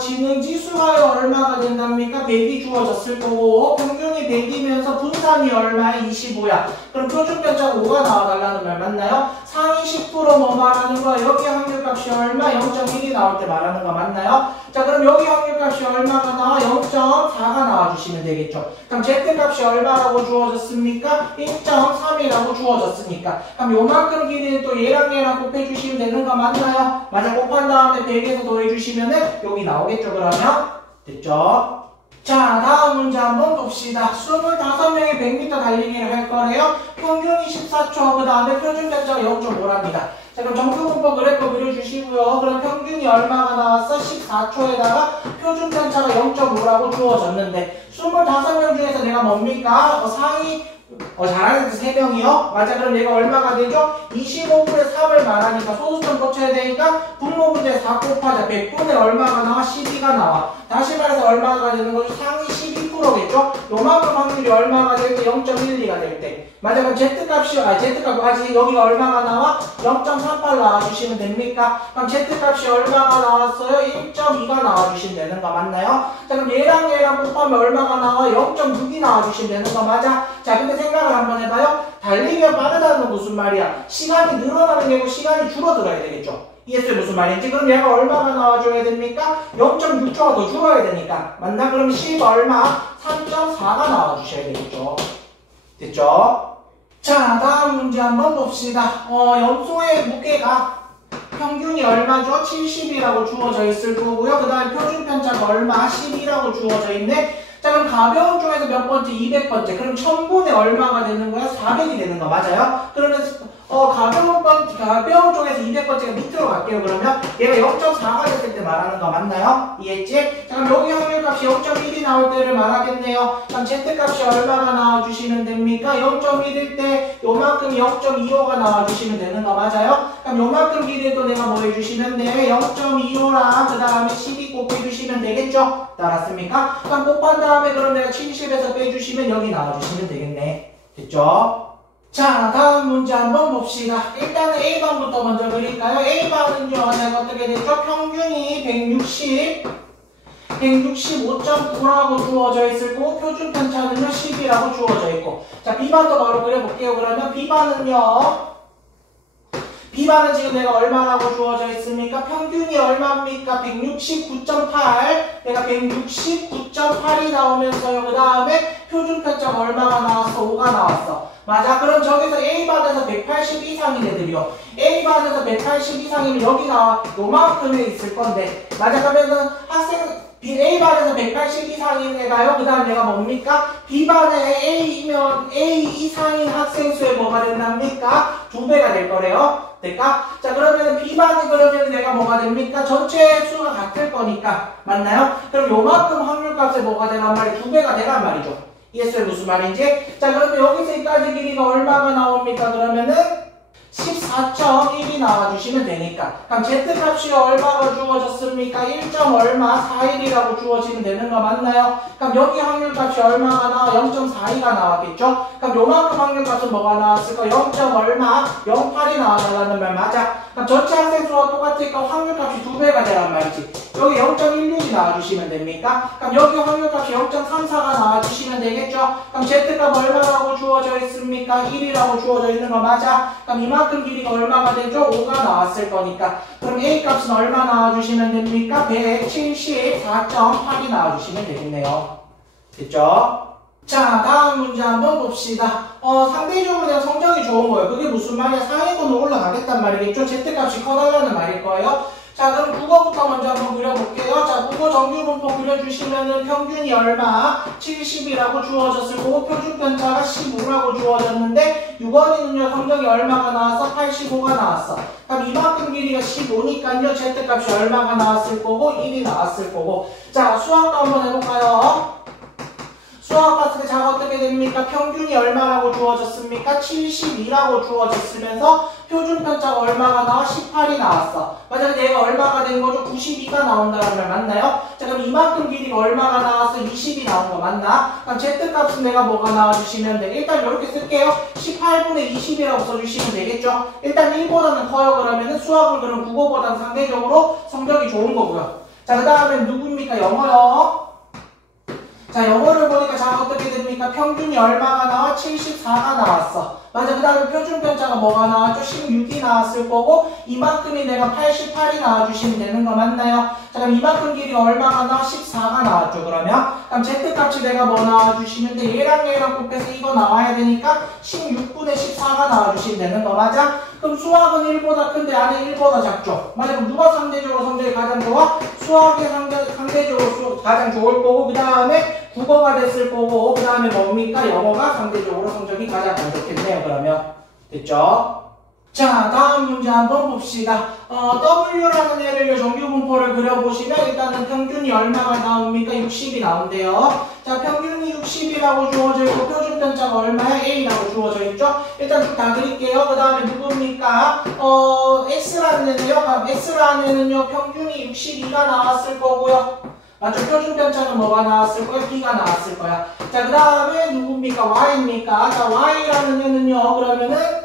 지능지수가 얼마가 된답니까? 100이 주어졌을 거고 평균이 100이면서 분산이 얼마야? 25야. 그럼 표준편차가 5가 나와달라는 말 맞나요? 상위 10% 뭐 말하는 거야? 여기 확률값이 얼마? 0.1이 나올 때 말하는 거 맞나요? 자, 그럼 여기 확률값이 얼마가 나와? 0.4가 나와주시면 되겠죠. 그럼 Z값이 얼마라고 주어졌습니까? 1.3이라고 주어졌으니까. 그럼 요만큼 길이는 또 얘랑 곱해주시면 되는 거 맞나요? 맞아, 곱한 다음에 100에서 더해주시면은 여기 나오겠죠, 그러면? 됐죠? 자, 다음 문제 한번 봅시다. 25명이 100m 달리기를 할 거래요. 평균이 14초, 그 다음에 표준편차가 0.5랍니다. 자, 그럼 정규분포 그래프 그려주시고요. 그럼 평균이 얼마가 나왔어? 14초에다가 표준편차가 0.5라고 주어졌는데 25명 중에서 내가 뭡니까? 상위 잘하는 데 3명이요? 맞아, 그럼 얘가 얼마가 되죠? 25분의 3을 말하니까 소수점 고쳐야 되니까 분모분의 4 곱하자 100분의 얼마가 나와? 12가 나와. 다시 말해서 얼마가 되는 거죠? 상위 12%겠죠? 요만큼 확률이 얼마가 될 때? 0.12가 될 때. 맞아, 그럼 Z값이, Z값 아직 여기가 얼마가 나와? 0.38 나와주시면 됩니까? 그럼 Z값이 얼마가 나왔어요? 1.2가 나와주시면 되는 거 맞나요? 자, 그럼 얘랑 곱하면 얼마가 나와? 0.6이 나와주시면 되는 거 맞아? 자, 근데 생각을 한번 해봐요. 달리기가 빠르다는 건 무슨 말이야? 시간이 늘어나는 게 아니고 시간이 줄어들어야 되겠죠? 이해했어요? 무슨 말인지? 그럼 얘가 얼마가 나와줘야 됩니까? 0.6초가 더 줄어야 되니까. 맞나? 그럼 10 얼마? 3.4가 나와주셔야 되겠죠? 됐죠? 자, 다음 문제 한번 봅시다. 염소의 무게가 평균이 얼마죠? 70이라고 주어져 있을 거고요. 그 다음에 표준편차가 얼마? 10이라고 주어져 있네. 자, 그럼 가벼운 쪽에서 몇 번째? 200번째. 그럼 1000분의 얼마가 되는 거야? 400이 되는 거 맞아요? 그러면 가벼운 쪽에서 200번째가 밑으로 갈게요. 그러면 얘가 0.4가 됐을 때 말하는 거 맞나요? 이해했지? 자, 그럼 여기 확률값이 0.1이 나올 때를 말하겠네요. 그럼 Z값이 얼마가 나와주시면 됩니까? 0.1일 때 요만큼 0.25가 나와주시면 되는 거 맞아요? 그럼 요만큼 길이도 내가 뭐 해주시면 돼? 0.25랑 그 다음에 12 곱해주시면 되겠죠? 따랐습니까? 그럼 곱한 다음에 그럼 내가 70에서 빼주시면 여기 나와주시면 되겠네. 됐죠? 자, 다음 문제 한번 봅시다. 일단은 A반부터 먼저 그릴까요? A반은요, 내가 어떻게 됐죠? 평균이 165.9라고 주어져 있을 거고, 표준편차는요, 10이라고 주어져 있고. 자, B반도 바로 그려볼게요. 그러면 B반은 지금 내가 얼마라고 주어져 있습니까? 평균이 얼마입니까? 169.8. 내가 169.8이 나오면서요. 그 다음에 표준편차가 얼마가 나왔어? 5가 나왔어. 맞아. 그럼 저기서 A반에서 180 이상인 애들이요. A반에서 180 이상이면 여기 나와. 요만큼에 있을 건데. 맞아. 그러면은 A반에서 180 이상인 애가요. 그 다음 얘가 뭡니까? B반에 A이면 A 이상인 학생 수에 뭐가 된답니까? 2배가 될 거래요. 될까? 자, 그러면 B반이 그러면 내가 뭐가 됩니까? 전체 수가 같을 거니까. 맞나요? 그럼 요만큼 확률값에 뭐가 되란 말이에요? 2배가 되란 말이죠. 이해했어요? 무슨 말인지? 자, 그러면 여기서 여기까지 길이가 얼마가 나옵니까? 그러면은 14.1이 나와주시면 되니까. 그럼 Z값이 얼마가 주어졌습니까? 1. 얼마? 41이라고 주어지면 되는 거 맞나요? 그럼 여기 확률값이 얼마가 나와? 0.42가 나왔겠죠? 그럼 요만큼 확률값은 뭐가 나왔을까? 0. 얼마? 0.8이 나와달라는 말 맞아? 그럼 전체 학생 수와 똑같으니까 확률값이 2배가 되란 말이지. 여기 0.16이 나와주시면 됩니까? 그럼 여기 확률값이 0.34가 나와주시면 되겠죠? 그럼 Z값 얼마라고 주어져 있습니까? 1이라고 주어져 있는 거 맞아? 그럼 이만큼 길이가 얼마가 되죠? 5가 나왔을 거니까. 그럼 A값은 얼마 나와주시면 됩니까? 174.8이 나와주시면 되겠네요. 됐죠? 자, 다음 문제 한번 봅시다. 상대적으로 내가 성적이 좋은 거예요. 그게 무슨 말이야? 상위권으로 올라가겠단 말이겠죠? Z값이 커달라는 말일 거예요. 자, 그럼 국어부터 먼저 한번 그려볼게요. 자, 국어 정규분포 그려주시면은 평균이 얼마? 70이라고 주어졌을 거고, 표준편차가 15라고 주어졌는데, 6원이는요, 성적이 얼마가 나왔어? 85가 나왔어. 그럼 이만큼 길이가 15니까요, Z값이 얼마가 나왔을 거고, 1이 나왔을 거고. 자, 수학도 한번 해볼까요? 수학 봤을 때 자가 어떻게 됩니까? 평균이 얼마라고 주어졌습니까? 72라고 주어졌으면서 표준편차가 얼마가 나와? 18이 나왔어. 맞아, 근데 얘가 얼마가 된 거죠? 92가 나온다는 말 맞나요? 자, 그럼 이만큼 길이가 얼마가 나왔어? 20이 나온 거 맞나? 그럼 Z값은 내가 뭐가 나와주시면 돼? 일단 이렇게 쓸게요. 18분의 20이라고 써주시면 되겠죠? 일단 1보다는 커요. 그러면은 수학을 그럼 국어보다는 상대적으로 성적이 좋은 거고요. 자, 그 다음에 누구입니까? 영어요. 자, 영어를 보니까 자 어떻게 됩니까? 평균이 얼마가 나와? 74가 나왔어. 맞아. 그 다음에 표준편차가 뭐가 나왔죠? 16이 나왔을 거고, 이만큼이 내가 88이 나와주시면 되는 거 맞나요? 자, 그럼 이만큼 길이가 얼마가 나와? 14가 나왔죠, 그러면? 그럼 Z값이 내가 뭐 나와주시면 돼? 얘랑 곱해서 이거 나와야 되니까 16분의 14가 나와주시면 되는 거 맞아? 그럼 수학은 1보다 큰데 안에 1보다 작죠? 맞아. 그럼 누가 상대적으로 성적이 가장 좋아? 수학이 상대적으로 가장 좋을 거고, 그 다음에 국어가 됐을 거고, 그 다음에 뭡니까? 영어가 상대적으로 성적이 가장 안 좋겠네요, 그러면. 됐죠? 자, 다음 문제 한번 봅시다. W라는 애를 정규분포를 그려보시면 일단은 평균이 얼마가 나옵니까? 60이 나온대요. 자, 평균이 60이라고 주어져 있고 표준편차가 얼마야? A라고 주어져 있죠? 일단 다 그릴게요. 그 다음에 누굽니까? X라는 애는요. X라는 애는요. 평균이 62가 나왔을 거고요. 맞죠? 표준 편차는 뭐가 나왔을 거야? B가 나왔을 거야. 자, 그 다음에 누굽니까? Y입니까? 자, Y라는 애는요, 그러면은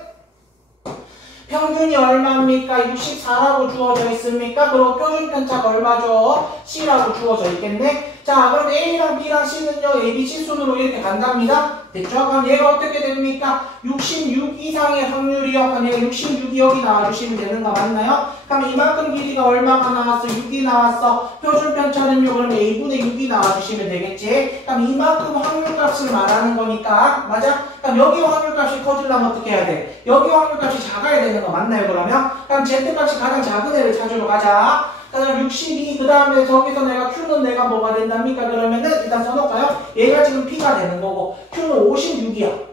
평균이 얼마입니까? 64라고 주어져 있습니까? 그리고 표준 편차가 얼마죠? C라고 주어져 있겠네? 자, 그럼 A랑 B랑 C는요, ABC 순으로 이렇게 간답니다. 됐죠? 그럼 얘가 어떻게 됩니까? 66 이상의 확률이요. 그럼 얘가 66이 여기 나와주시면 되는 거 맞나요? 그럼 이만큼 길이가 얼마가 나왔어? 6이 나왔어. 표준 편차는요, 그럼 A분의 6이 나와주시면 되겠지? 그럼 이만큼 확률값을 말하는 거니까, 맞아? 그럼 여기 확률값이 커지려면 어떻게 해야 돼? 여기 확률값이 작아야 되는 거 맞나요, 그러면? 그럼 Z값이 가장 작은 애를 찾으러 가자. 그 다음 62, 그 다음에 저기서 내가 Q는 내가 뭐가 된답니까? 그러면은 일단 써놓을까요? 얘가 지금 P가 되는 거고, Q는 56이야.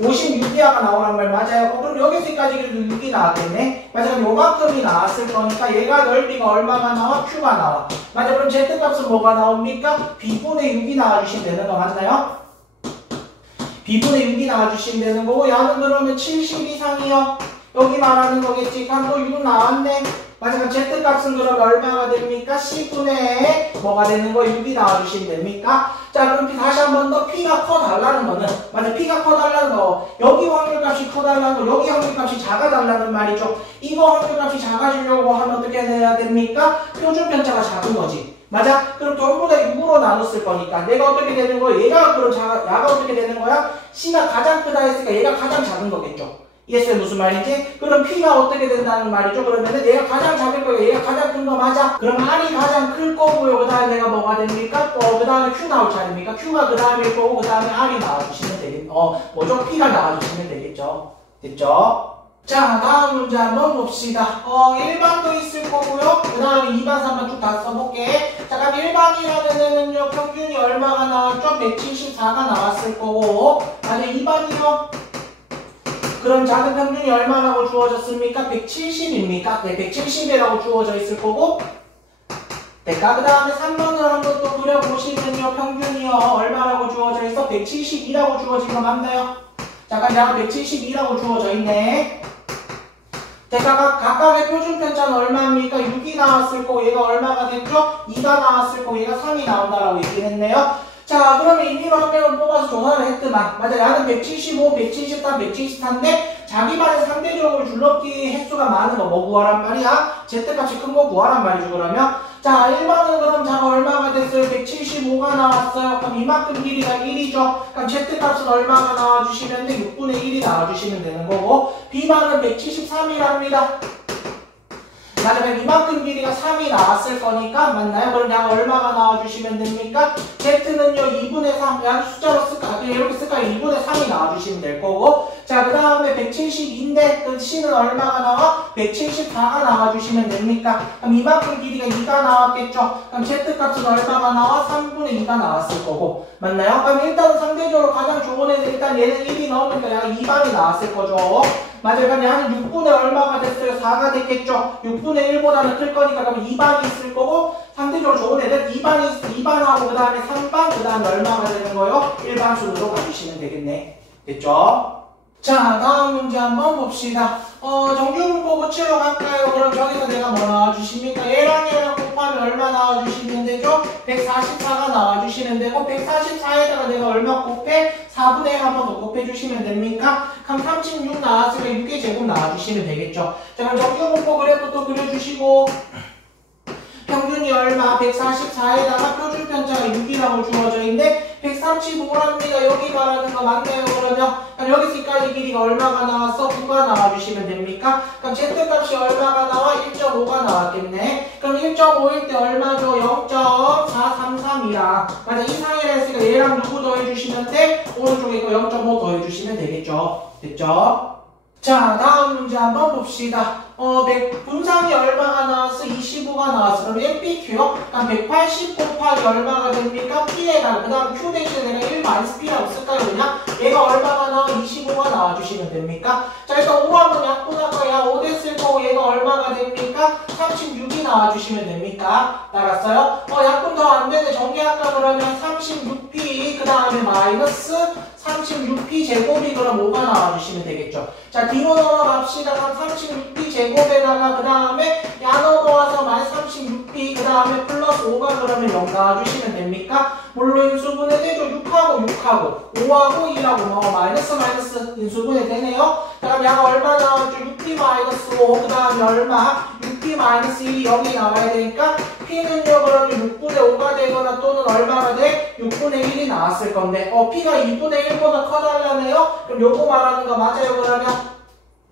56이야가 나오란 말 맞아요? 그럼 여기서까지 그래도 6이 나왔겠네? 맞아, 그럼 요만큼이 나왔을 거니까 얘가 넓이가 얼마가 나와? Q가 나와. 맞아, 그럼 Z값은 뭐가 나옵니까? B분의 6이 나와주시면 되는 거 맞나요? B분의 6이 나와주시면 되는 거고, 야는 그러면 70 이상이요. 여기 말하는 거겠지. 그럼 또 6 나왔네. 맞아, 그럼 Z값은 그럼 얼마가 됩니까? C분의 뭐가 되는 거? 6이 나와주시면 됩니까? 자, 그럼 다시 한 번 더 P가 커달라는 거는, 맞아, P가 커달라는 거, 여기 확률값이 커달라는 거, 여기 확률값이 작아달라는 말이죠. 이거 확률값이 작아지려고 하면 어떻게 해야 됩니까? 표준 편차가 작은 거지. 맞아? 그럼 전부 다 6으로 나눴을 거니까 내가 어떻게 되는 거야? 얘가 그럼 야가 어떻게 되는 거야? C가 가장 크다 했으니까 얘가 가장 작은 거겠죠. 이해했어요? 무슨 말인지? 그럼 P가 어떻게 된다는 말이죠? 그러면은 얘가 가장 작을 거예요. 얘가 가장 큰 거 맞아? 그럼 R이 가장 클 거고요. 그 다음에 내가 뭐가 됩니까? 그 다음에 Q 나올 차례입니까? Q가 그 다음일 거고, 그 다음에 R이 나와주시면 되겠죠. 뭐죠? P가 나와주시면 되겠죠. 됐죠? 자, 다음 문제 한번 봅시다. 1번도 있을 거고요. 그 다음에 2번, 3번 쭉 다 써볼게. 자, 그럼 1번이라는 애는요, 평균이 얼마가 나왔죠? 174가 나왔을 거고, 아니 2번이요. 그럼 작은 평균이 얼마라고 주어졌습니까? 170입니까? 네, 170이라고 주어져 있을 거고. 됐까? 그 다음에 3번을 한번 또 그려보시면요, 평균이요, 얼마라고 주어져 있어? 172라고 주어진 거 맞나요? 잠깐, 내가 172라고 주어져 있네. 제가 각각의 표준 편차는 얼마입니까? 6이 나왔을 거고, 얘가 얼마가 됐죠? 2가 나왔을 거고, 얘가 3이 나온다라고 얘기했네요. 자, 그러면 임의로 한 명을 뽑아서 조사를 했더만, 맞아, 나는 175, 173, 174인데 자기만의 상대적으로 줄넘기 횟수가 많은 거 뭐 구하란 말이야? Z값이 큰 거 구하란 말이죠, 그러면. 자, 1번은 그럼 자가 얼마가 됐어요? 175가 나왔어요. 그럼 이만큼 길이가 1이죠. 그럼 Z값은 얼마가 나와주시면 돼? 6분의 1이 나와주시면 되는 거고, B반은 173이랍니다. 맞아, 그럼 이만큼 길이가 3이 나왔을 거니까, 맞나요? 그럼 야가 얼마가 나와주시면 됩니까? Z는요, 2분의 3, 야 숫자로 쓸까? 그냥 이렇게 쓸까? 2분의 3이 나와주시면 될 거고, 자, 그 다음에 172인데, 그 C는 얼마가 나와? 174가 나와주시면 됩니까? 그럼 이만큼 길이가 2가 나왔겠죠? 그럼 Z값은 얼마가 나와? 3분의 2가 나왔을 거고, 맞나요? 그럼 일단은 상대적으로 가장 좋은 애는 일단 얘는 1이 나오니까 약간 2반이 나왔을 거죠. 맞아요. 그럼 얘는 6분의 얼마가 됐어요? 4가 됐겠죠? 6분의 1보다는 클 거니까 그럼 2반이 있을 거고, 상대적으로 좋은 애들 2반하고 그 다음에 3반, 그 다음에 얼마가 되는 거예요? 1반 순으로 가주시면 되겠네. 됐죠? 자, 다음 문제 한번 봅시다. 정규분포 치러 갈까요? 그럼 저기서 내가 뭐 나와주십니까? 얘랑 곱하면 얼마 나와주시면 되죠? 144가 나와주시면 되고, 144에다가 내가 얼마 곱해? 4분의 1 한 번 더 곱해주시면 됩니까? 그럼 36 나왔으니까 6의 제곱 나와주시면 되겠죠? 자, 그럼 정규분포 그래프 또 그려주시고, 평균이 얼마? 144에다가 표준 편차가 6이라고 주어져 있는데 135랍니다. 여기 말하는 거 맞나요? 그러면 여기서까지 길이가 얼마가 나왔어? 9가 나와주시면 됩니까? 그럼 Z값이 얼마가 나와? 1.5가 나왔겠네. 그럼 1.5일 때 얼마죠? 0.433이랑 맞아, 이상이라 했으니까 얘랑 누구 더해주시면 돼? 오른쪽에 이거 0.5 더해주시면 되겠죠? 됐죠? 자, 다음 문제 한번 봅시다. 분상이 얼마가 나왔어? 25가 나왔어. 그럼 MPQ요? 그럼 180 곱하기 얼마가 됩니까? P에다가, 그 다음 Q 대신에 내가 1 마이너스 P라고 쓸까요? 그냥? 얘가 얼마가 나와? 25가 나와주시면 됩니까? 자, 일단 5 하면 약분할까요? 5 됐을 거고, 얘가 얼마가 됩니까? 36이 나와주시면 됩니까? 따랐어요? 약분 더 안 되네. 전개할까? 그러면 36P, 그 다음에 마이너스 36P 제곱이 그럼 5가 나와주시면 되겠죠. 자, 뒤로 넘어갑시다. 36P 제곱에다가 그 다음에 야 넘어와서 마이너스 236p 그 다음에 플러스 5가 그러면 0 나와주시면 됩니까? 뭘로 인수분해 되죠? 6하고 6하고 5하고 1하고 뭐 마이너스 인수분해 되네요. 그 다음 약 얼마 나왔죠? 6p 마이너스 5 그 다음에 얼마? 6p 마이너스 1이 0이 나와야 되니까 p는요 그러면 6분의 5가 되거나 또는 얼마가 돼? 6분의 1이 나왔을 건데 p가 2분의 1보다 커달라네요? 그럼 요거 말하는 거 맞아요 그러면?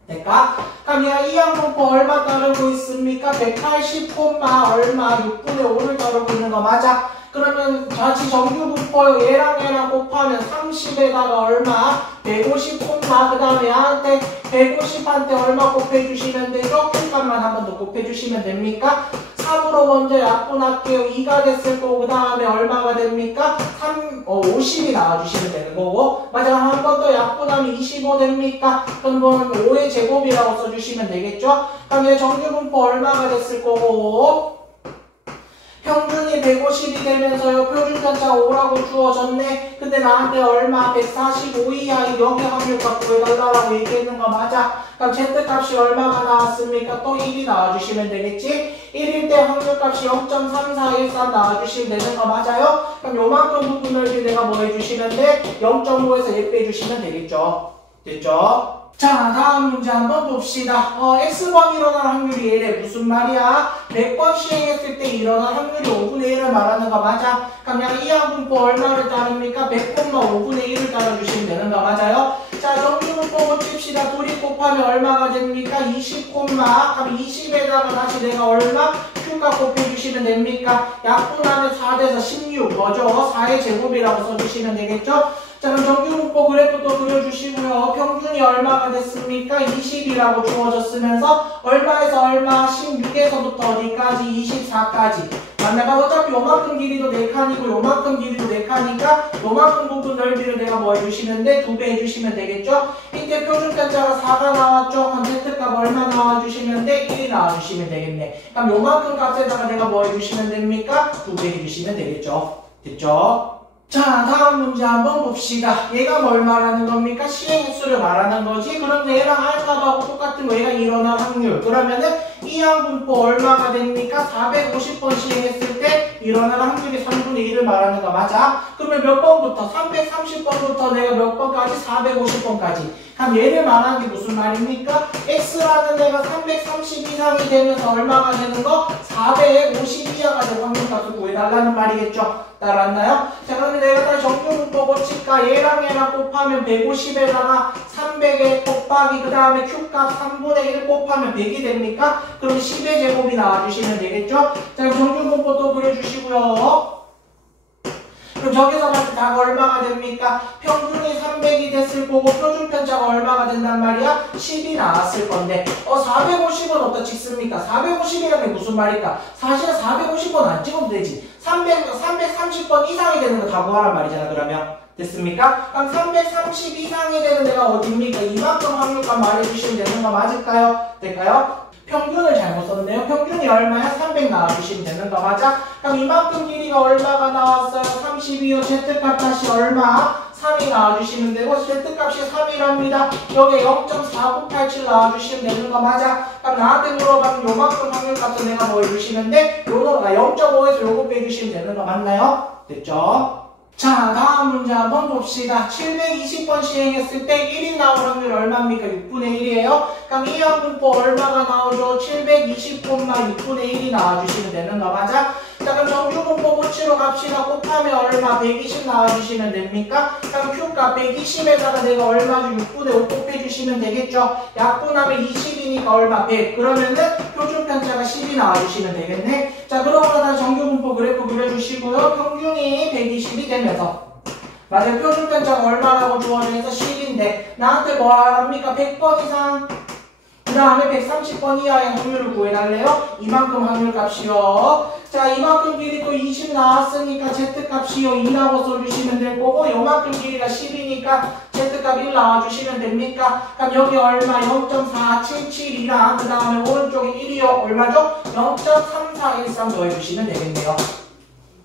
될까? 그럼 얘가 이 항분법 얼마 따르고 있습니까? 180, 얼마 6분의 5를 따르고 있는 거 맞아? 그러면 같이 정규분법 얘랑 곱하면 30에다가 얼마? 150, 그 다음에 얘한테 150한테 얼마 곱해주시면 되죠? 값만 한 번 더 곱해주시면 됩니까? 3으로 먼저 약분할게요. 2가 됐을 거고 그 다음에 얼마가 됩니까? 50이 나와주시면 되는 거고 맞아 한 번 더 약분하면 25 됩니까? 그럼 5의 제곱이라고 써주시면 되겠죠? 그럼 얘 정규분법 얼마가 됐을 거고 평균이 150이 되면서요 표준편차가 5라고 주어졌네. 근데 나한테 얼마? 145 이하의 여기 확률값 구해달라고 얘기했는 거 맞아? 그럼 Z값이 얼마가 나왔습니까? 또 1이 나와주시면 되겠지? 1일 때 확률값이 0.3413 나와주시면 되는 거 맞아요? 그럼 요만큼 부분 넓이 내가 뭐 해주시면 돼? 0.5에서 얘 빼주시면 되겠죠? 됐죠? 자 다음 문제 한번 봅시다. X번 일어날 확률이 얘래. 무슨 말이야? 100번 시행했을 때 일어날 확률이 5분의 1을 말하는 거 맞아? 그럼 이 항분법 얼마를 따릅니까? 100, 5분의 1을 따라주시면 되는 거 맞아요? 자 정규분법을 칩시다. 둘이 곱하면 얼마가 됩니까? 20, 그럼 20에다가 다시 내가 얼마? Q값 곱해주시면 됩니까? 약분하면 4돼서 16 뭐죠? 4의 제곱이라고 써주시면 되겠죠? 자 그럼 정규분법 그래프도 그려주시고요. 평균이 얼마가 됐습니까? 20이라고 주어졌으면서 얼마에서 얼마? 16에서부터 어디까지? 24까지. 맞나가 어차피 요만큼 길이도 4칸이고 요만큼 길이도 4칸이니까 요만큼 부분 넓이를 내가 뭐 해주시면 돼? 2배 해주시면 되겠죠? 이때 표준편차가 4가 나왔죠? 그럼 Z값 얼마 나와주시면 돼? 1이 나와주시면 되겠네. 그럼 요만큼 값에다가 내가 뭐 해주시면 됩니까? 2배 해주시면 되겠죠? 됐죠? 자 다음 문제 한번 봅시다. 얘가 뭘 말하는 겁니까? 시행횟수를 말하는 거지. 그럼 얘랑 알값하고 똑같은 거 얘가 일어날 확률. 그러면은 이 항분법 얼마가 됩니까? 450번 시행했을 때 일어날 확률이 3분의 1을 말하는 거 맞아? 그러면 몇 번부터? 330번부터 내가 몇 번까지? 450번까지. 그럼 얘를 말하는 게 무슨 말입니까? X라는 애가 330 이상이 되면서 얼마가 되는 거? 450 이하가 될 확률값을 구해달라는 말이겠죠? 따라왔나요? 자 그러면 내가 다시 정규분법 칠까? 얘랑 곱하면 150에다가 300에 곱하기 그 다음에 Q값 3분의 1 곱하면 100이 됩니까? 그럼 10의 제곱이 나와주시면 되겠죠? 자 그럼 정규분법도 그려주시고요. 그럼 저기서 봤을 때 다가 얼마가 됩니까? 평균이 300이 됐을 거고 표준편차가 얼마가 된단 말이야? 10이 나왔을 건데 450은 어디다 찍습니까? 450이라는 게 무슨 말일까? 사실은 450번 안 찍어도 되지. 330번 이상이 되는 거 다 구하란 말이잖아. 그러면 됐습니까? 그럼 330 이상이 되는 데가 어디입니까? 이만큼 확률값 말해주시면 되는 거 맞을까요? 될까요? 평균을 잘못 썼네요. 평균이 얼마야? 300 나와주시면 되는 거 맞아? 그럼 이만큼 길이가 얼마가 나왔어요? 32요. Z값 다시 얼마? 3이 나와주시면 되고 Z값이 3이랍니다. 여기에 0.4987 나와주시면 되는 거 맞아? 그럼 나한테 물어봐면 요만큼 확률값을 내가 뭐 해주시면 돼? 0.5에서 요거 빼주시면 되는 거 맞나요? 됐죠? 자 다음 문제 한번 봅시다. 720번 시행했을 때 1이 나올 확률 얼마입니까? 6분의 1이에요. 그럼 이 항분법 얼마가 나오죠? 720분만 6분의 1이 나와주시면 되는 거 맞아? 자 그럼 정규분법 5치로 갑시다. 곱하면 얼마? 120 나와주시면 됩니까? 그럼 Q값 120에다가 내가 얼마죠? 6분의 5 곱해주시면 되겠죠? 약분하면 20이니까 얼마? 100. 그러면은 표준편차가 10이 나와주시면 되겠네. 자 그러고 다시 정규분법 그래프 그려주시고요. 평균이 120이 되면서 맞아요. 표준편차가 얼마라고 주어져서 10인데 나한테 뭐 하랍니까? 100번 이상 그 다음에 130번 이하의 확률을 구해달래요. 이만큼 확률값이요. 자 이만큼 길이 또 20 나왔으니까 Z값이요 2라고 써주시면 될 거고 요만큼 길이가 10이니까 Z값 1 나와주시면 됩니까? 그럼 여기 얼마? 0.4772랑 그 다음에 오른쪽에 1이요. 얼마죠? 0.3413 더해주시면 되겠네요.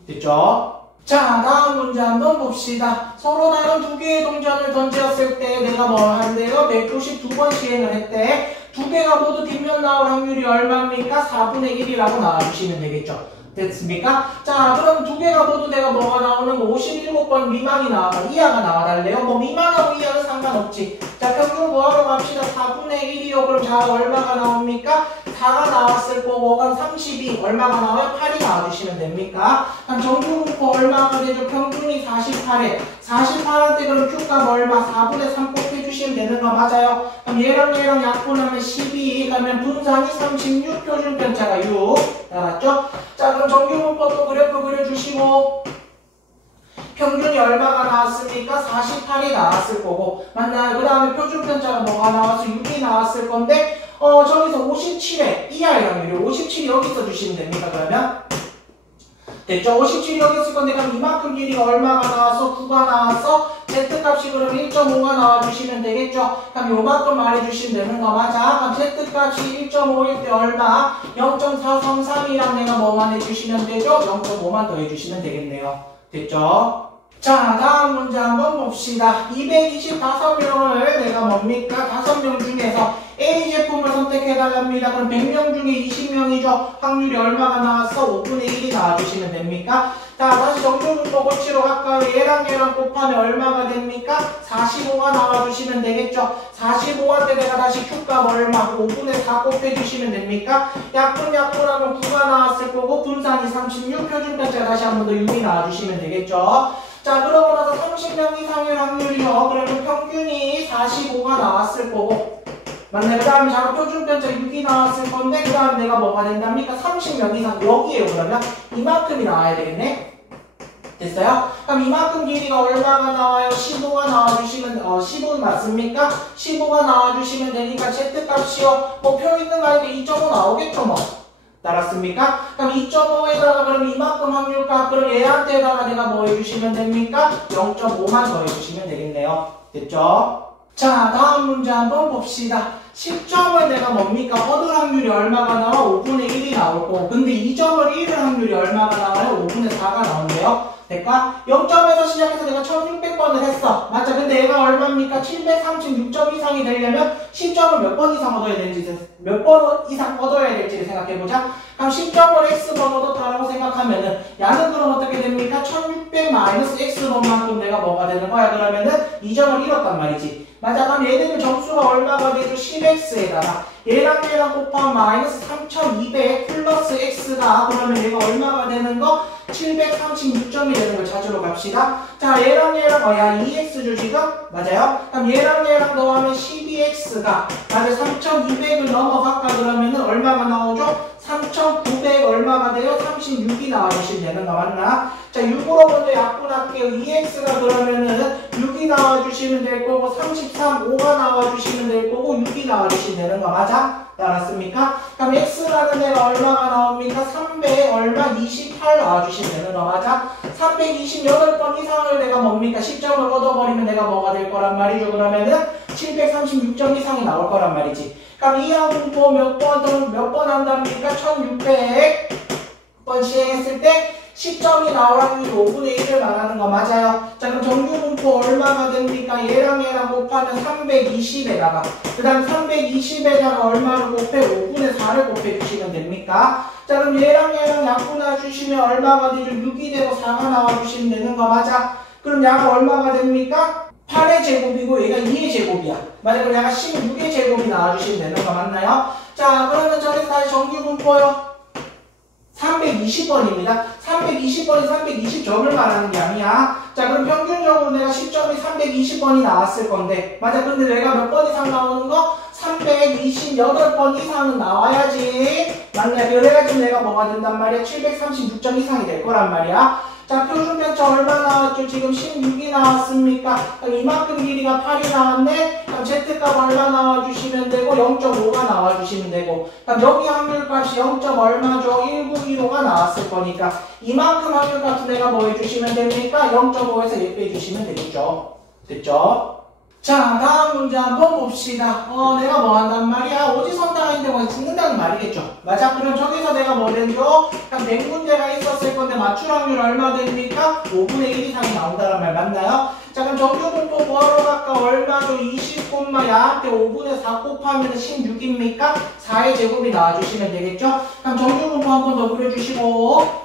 됐죠? 자 다음 문제 한번 봅시다. 서로 다른 두 개의 동전을 던졌을 때 내가 뭘 한대요? 192번 시행을 했대. 두 개가 모두 뒷면 나올 확률이 얼마입니까? 4분의 1이라고 나와주시면 되겠죠. 됐습니까? 자, 그럼 두 개가 모두 내가 뭐가 나오는 거 57번 미만이 나와봐. 이하가 나와달래요. 뭐 미만하고 이하는 상관없지. 자, 평균 구하러 갑시다. 4분의 1이요. 그럼 자, 얼마가 나옵니까? 4가 나왔을 거고, 그럼 32 얼마가 나와요? 8이 나와주시면 됩니까? 그럼 정규분포 얼마가 되죠? 평균이 48에 48한테 그럼 Q값 얼마? 4분의 3 곱해주시면 되는 거 맞아요? 그럼 얘랑 약분하면 12 가면 분산이 36 표준편차가 6 알았죠? 자, 그럼 정규분포 또 그래프 그려주시고 평균이 얼마가 나왔습니까? 48이 나왔을 거고 맞나요? 그 다음에 표준편차가 뭐가 나와서 6이 나왔을 건데 저기서 57에 이하의 확률이 57이 여기 써주시면 됩니다. 그러면 됐죠? 57이 여기 있을 건데 그럼 이만큼 길이가 얼마가 나와서 9가 나와서 Z값이 그럼 1.5가 나와주시면 되겠죠? 그럼 요만큼 말해주시면 되는 거 맞아? 그럼 Z값이 1.5일 때 얼마? 0.433이랑 내가 뭐만 해주시면 되죠? 0.5만 더 해주시면 되겠네요. 됐죠? 자, 다음 문제 한번 봅시다. 225명을 내가 뭡니까? 5명 중에서 A 제품을 선택해달랍니다. 그럼 100명 중에 20명이죠? 확률이 얼마가 나왔어? 5분의 1이 나와주시면 됩니까? 자, 다시 정규분포 고치러 갈까요? 얘랑 곱하면 얼마가 됩니까? 45가 나와주시면 되겠죠? 45한테 내가 다시 Q값 얼마? 5분의 4 곱해주시면 됩니까? 약분하면 9가 나왔을 거고 분산이 36 표준편차가 다시 한 번 더 6이 나와주시면 되겠죠? 자, 그러고 나서 30명 이상의 확률이요. 그러면 평균이 45가 나왔을 거고 맞네. 그 다음에 자꾸 표준편차 6이 나왔을 건데 그 다음 내가 뭐가 된답니까? 30명 이상 여기에요. 그러면 이만큼이 나와야 되겠네. 됐어요? 그럼 이만큼 길이가 얼마가 나와요? 15가 나와주시면 15 맞습니까? 15가 나와주시면 되니까 Z값이요. 뭐 표 있는 거 아니까 2.5 나오겠죠 뭐. 따랐습니까? 그럼 2.5에다가 그럼 이만큼 확률값 그럼 얘한테다가 내가 뭐 해주시면 됩니까? 0.5만 더 해주시면 되겠네요. 됐죠? 자, 다음 문제 한번 봅시다. 10점을 내가 뭡니까? 얻을 확률이 얼마가 나와? 5분의 1이 나올 거고 근데 2점을 잃을 확률이 얼마가 나와요? 5분의 4가 나온대요. 될까? 0점에서 시작해서 내가 1600번을 했어. 맞죠? 근데 얘가 얼마입니까? 736점 이상이 되려면 10점을 몇 번 이상 얻어야 되는지 몇 번 이상 얻어야 될지를 생각해보자. 그럼 10점을 X번 얻었다라고 생각하면은 야는 그럼 어떻게 됩니까? 1600 마이너스 X번만큼 내가 뭐가 되는 거야? 그러면은 2점을 잃었단 말이지. 맞아. 그럼 얘네들 점수가 얼마가 되죠? 10X에다가 얘랑 곱하면 마이너스 3200 플러스 X가 그러면 얘가 얼마가 되는 거? 736점이 되는 걸 찾으러 갑시다. 자, 얘랑 야 2X죠 지금? 맞아요? 그럼 얘랑 더하면 12X가 맞아 3200을 넘어갈까 그러면은 얼마가 나오죠? 3900 얼마가 돼요? 36이 나와주시면 되는 거 맞나? 자, 6으로 먼저 약분할게요. 2X가 그러면은 6이 나와주시면 될 거고 33, 5가 나와주시면 될 거고 6이 나와주시면 되는 거 맞아? 알았습니까? 그럼 X라는 애가 얼마가 나옵니까? 300 얼마? 28 나와주시면 되는 거 맞아? 328번 이상을 내가 뭡니까? 10점을 얻어버리면 내가 뭐가 될 거란 말이죠? 그러면은 736점 이상이 나올 거란 말이지. 그럼 이하분포 몇 번 한답니까? 1600번 시행했을 때 10점이 나올 확률이 5분의 1을 말하는 거 맞아요? 자, 그럼 정규분포 얼마가 됩니까? 얘랑 곱하면 320에다가 그 다음 320에다가 얼마를 곱해? 5분의 4를 곱해주시면 됩니까? 자, 그럼 얘랑 약분해 주시면 얼마가 되죠? 6이 되고 4가 나와주시면 되는 거 맞아? 그럼 야가 얼마가 됩니까? 8의 제곱이고 얘가 2의 제곱이야. 맞아? 그럼 야가 16의 제곱이 나와주시면 되는 거 맞나요? 자, 그러면 저기서 다시 정규분포요. 320번입니다. 320번이 320점을 말하는 게 아니야. 자, 그럼 평균적으로 내가 10점이 320번이 나왔을 건데 맞아? 근데 내가 몇 번 이상 나오는 거? 328번 이상은 나와야지. 맞네. 그래가지고 내가 뭐가 된단 말이야? 736점 이상이 될 거란 말이야. 자, 표준편차 얼마 나왔죠? 지금 16이 나왔습니까? 그럼 이만큼 길이가 8이 나왔네? 그럼 Z값 얼마 나와주시면 되고 0.5가 나와주시면 되고 그럼 여기 확률값이 0. 얼마죠? 1915가 나왔을 거니까 이만큼 확률값은 내가 뭐 해주시면 됩니까? 0.5에서 1 빼주시면 되겠죠. 됐죠? 자, 다음 문제 한번 봅시다. 내가 뭐 한단 말이야? 오지선다인데 뭐 죽는다는 말이겠죠. 맞아? 그럼 저기서 내가 뭐 된죠? 그냥 100문제가 있었을 건데 맞출 확률 얼마 됩니까? 5분의 1 이상이 나온다는 말 맞나요? 자, 그럼 정규분포 구하러 갈까? 얼마죠? 20, 야한테 5분의 4 곱하면 16입니까? 4의 제곱이 나와주시면 되겠죠? 그럼 정규분포 한 번 더 그려주시고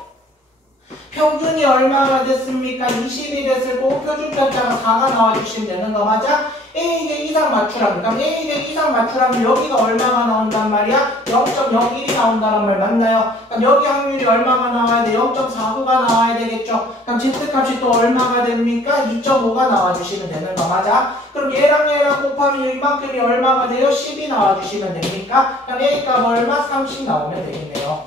평균이 얼마가 됐습니까? 20이 됐을 거고 표준편차가 4가 나와주시면 되는 거 맞아? A대 이상 맞추라면 그럼 A대 이상 맞추라면 여기가 얼마가 나온단 말이야? 0.01이 나온다는 말 맞나요? 그럼 여기 확률이 얼마가 나와야 돼? 0.49가 나와야 되겠죠? 그럼 Z값이 또 얼마가 됩니까? 2.5가 나와주시면 되는 거 맞아? 그럼 얘랑 곱하면 이만큼이 얼마가 돼요? 10이 나와주시면 됩니까? 그럼 A값 얼마? 30 나오면 되겠네요.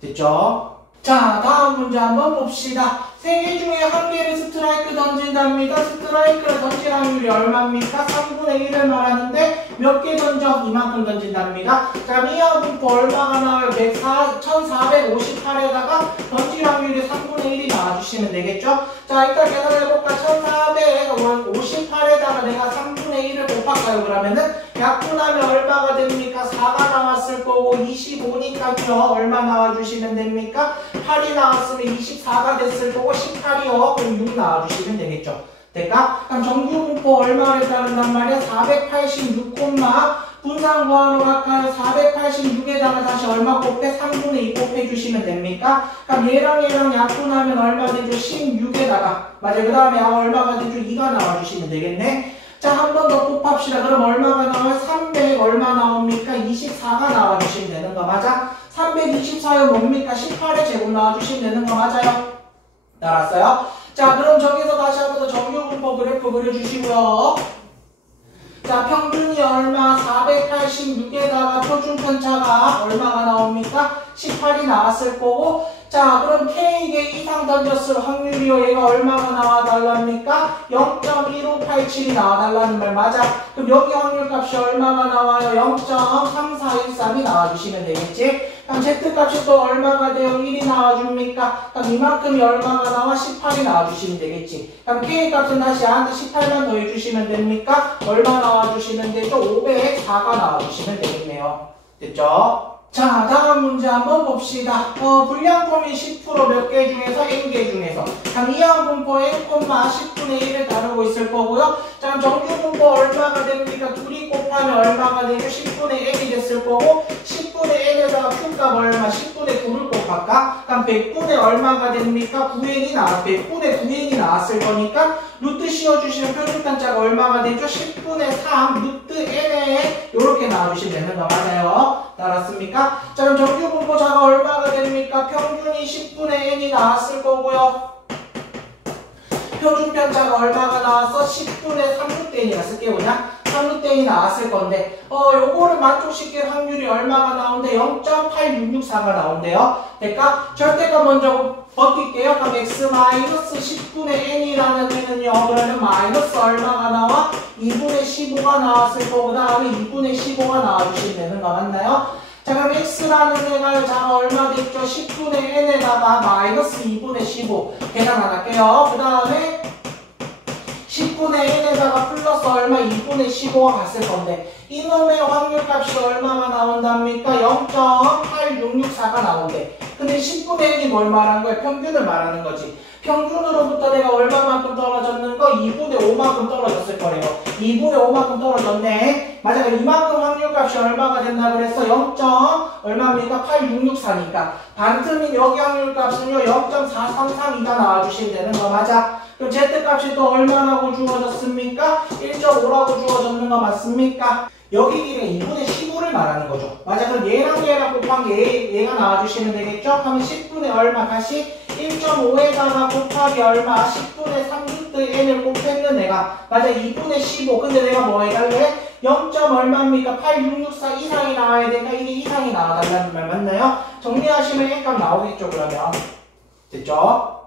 됐죠? 자, 다음 문제 한번 봅시다. 3개 중에 1개를 스트라이크 던진답니다. 스트라이크를 던질 확률이 얼마입니까? 3분의 1을 말하는데 몇 개 던져? 이만큼 던진답니다. 자, 이하 분포 얼마가 나와요? 1458에다가 던질 확률이 3분의 1이 나와주시면 되겠죠? 자, 일단 계산해볼까? 1458에다가 내가 3분의 1을 곱할까요? 그러면은 약분하면 얼마가 됩니까? 4가 나왔을 거고 25니까요. 얼마 나와주시면 됩니까? 8이 나왔으면 24가 됐을 거고 18이요. 그럼 6 나와주시면 되겠죠. 될까? 그럼 정규분포 얼마를 따른단 말이야? 486, 분산 구하러 갈까요? 486에다가 다시 얼마 곱해? 3분의 2 곱해주시면 됩니까? 그럼 얘랑 약분하면 얼마 되죠? 16에다가 맞아요. 그 다음에 얼마가 되죠? 2가 나와주시면 되겠네. 자, 한 번 더 곱합시다. 그럼 얼마가 나와요? 300 얼마 나옵니까? 24가 나와주시면 되는 거 맞아? 324요 뭡니까? 18의 제곱 나와주시면 되는 거 맞아요? 알았어요? 자, 그럼 저기서 다시 한 번 더 정규분포 그래프 그려주시고요. 자, 평균이 얼마? 486에다가 표준편차가 얼마가 나옵니까? 18이 나왔을 거고 자, 그럼 K개 이상 던졌을 확률이요. 얘가 얼마가 나와달랍니까? 0.1587이 나와달라는 말 맞아? 그럼 여기 확률값이 얼마가 나와요? 0.3413이 나와주시면 되겠지? 그럼 Z값이 또 얼마가 돼요? 1이 나와줍니까? 그럼 이만큼이 얼마가 나와? 18이 나와주시면 되겠지? 그럼 K값은 다시 한테 18만 더 해주시면 됩니까? 얼마 나와주시면 되죠? 504가 나와주시면 되겠네요. 됐죠? 자, 다음 문제 한번 봅시다. 불량품이 10% 몇 개 중에서 n개 중에서 그럼 이항분포 n, 10분의 1을 다루고 있을 거고요. 자, 그럼 정규분포 얼마가 됩니까? 둘이 곱하면 얼마가 되죠? 10분의 n이 됐을 거고 10분의 n에다가 q값 얼마? 10분의 9를 곱할까? 그럼 100분의 얼마가 됩니까? 9n이 100분의 9n이 나왔을 거니까 루트 씌워주시면 표준편차가 얼마가 되죠? 10분의 3 루트 n에 이렇게 나와주시면 되는 거 맞아요? 알았습니까? 자, 그럼 정규분포차가 얼마가 됩니까? 평균이 10분의 n이 나왔을 거고요. 표준편차가 얼마가 나왔어? 10분의 3루트 n이라 쓸게요 그냥. 3루트 n이 나왔을 건데 요거를 만족시킬 확률이 얼마가 나온대? 0.8664가 나온대요. 될까? 절대값 먼저 벗길게요. 그럼 x-10분의 n이라는 애는요. 그러면 마이너스 얼마가 나와? 2분의 15가 나왔을 거고 그 다음에 2분의 15가 나와주시면 되는 거 맞나요? 자, 그럼 x라는 애가 자 얼마 됐죠? 10분의 n에다가 마이너스 2분의 15 계산 안 할게요. 그 다음에 10분의 n에다가 플러스 얼마? 2분의 15가 갔을 건데 이놈의 확률값이 얼마가 나온답니까? 0.8664가 나온대. 근데 10분의 n이 뭘 말하는 거야? 평균을 말하는 거지. 평균으로부터 내가 얼마만큼 떨어졌는 거? 2분의 5만큼 떨어졌을 거래요. 2분의 5만큼 떨어졌네. 맞아. 이만큼 확률값이 얼마가 된다 그랬어? 0. 얼마입니까? 8664니까. 반틈인 여기 확률값은요. 0.433이가 나와주시면 되는 거 맞아? 그럼 Z값이 또 얼마라고 주어졌습니까? 1.5라고 주어졌는 거 맞습니까? 여기 길이가 2분의 15를 말하는 거죠. 맞아. 그럼 얘랑 곱한 게 얘가 나와주시면 되겠죠? 그러면 10분의 얼마? 다시 1.5에다가 곱하기 얼마? 10분의 3루트 n을 곱했는 애가 맞아. 2분의 15. 근데 내가 뭐 해달래? 0. 얼마입니까? 8664 이상이 나와야 되니까 이게 이상이 나와달라는 말 맞나요? 정리하시면 n값 나오겠죠 그러면. 됐죠?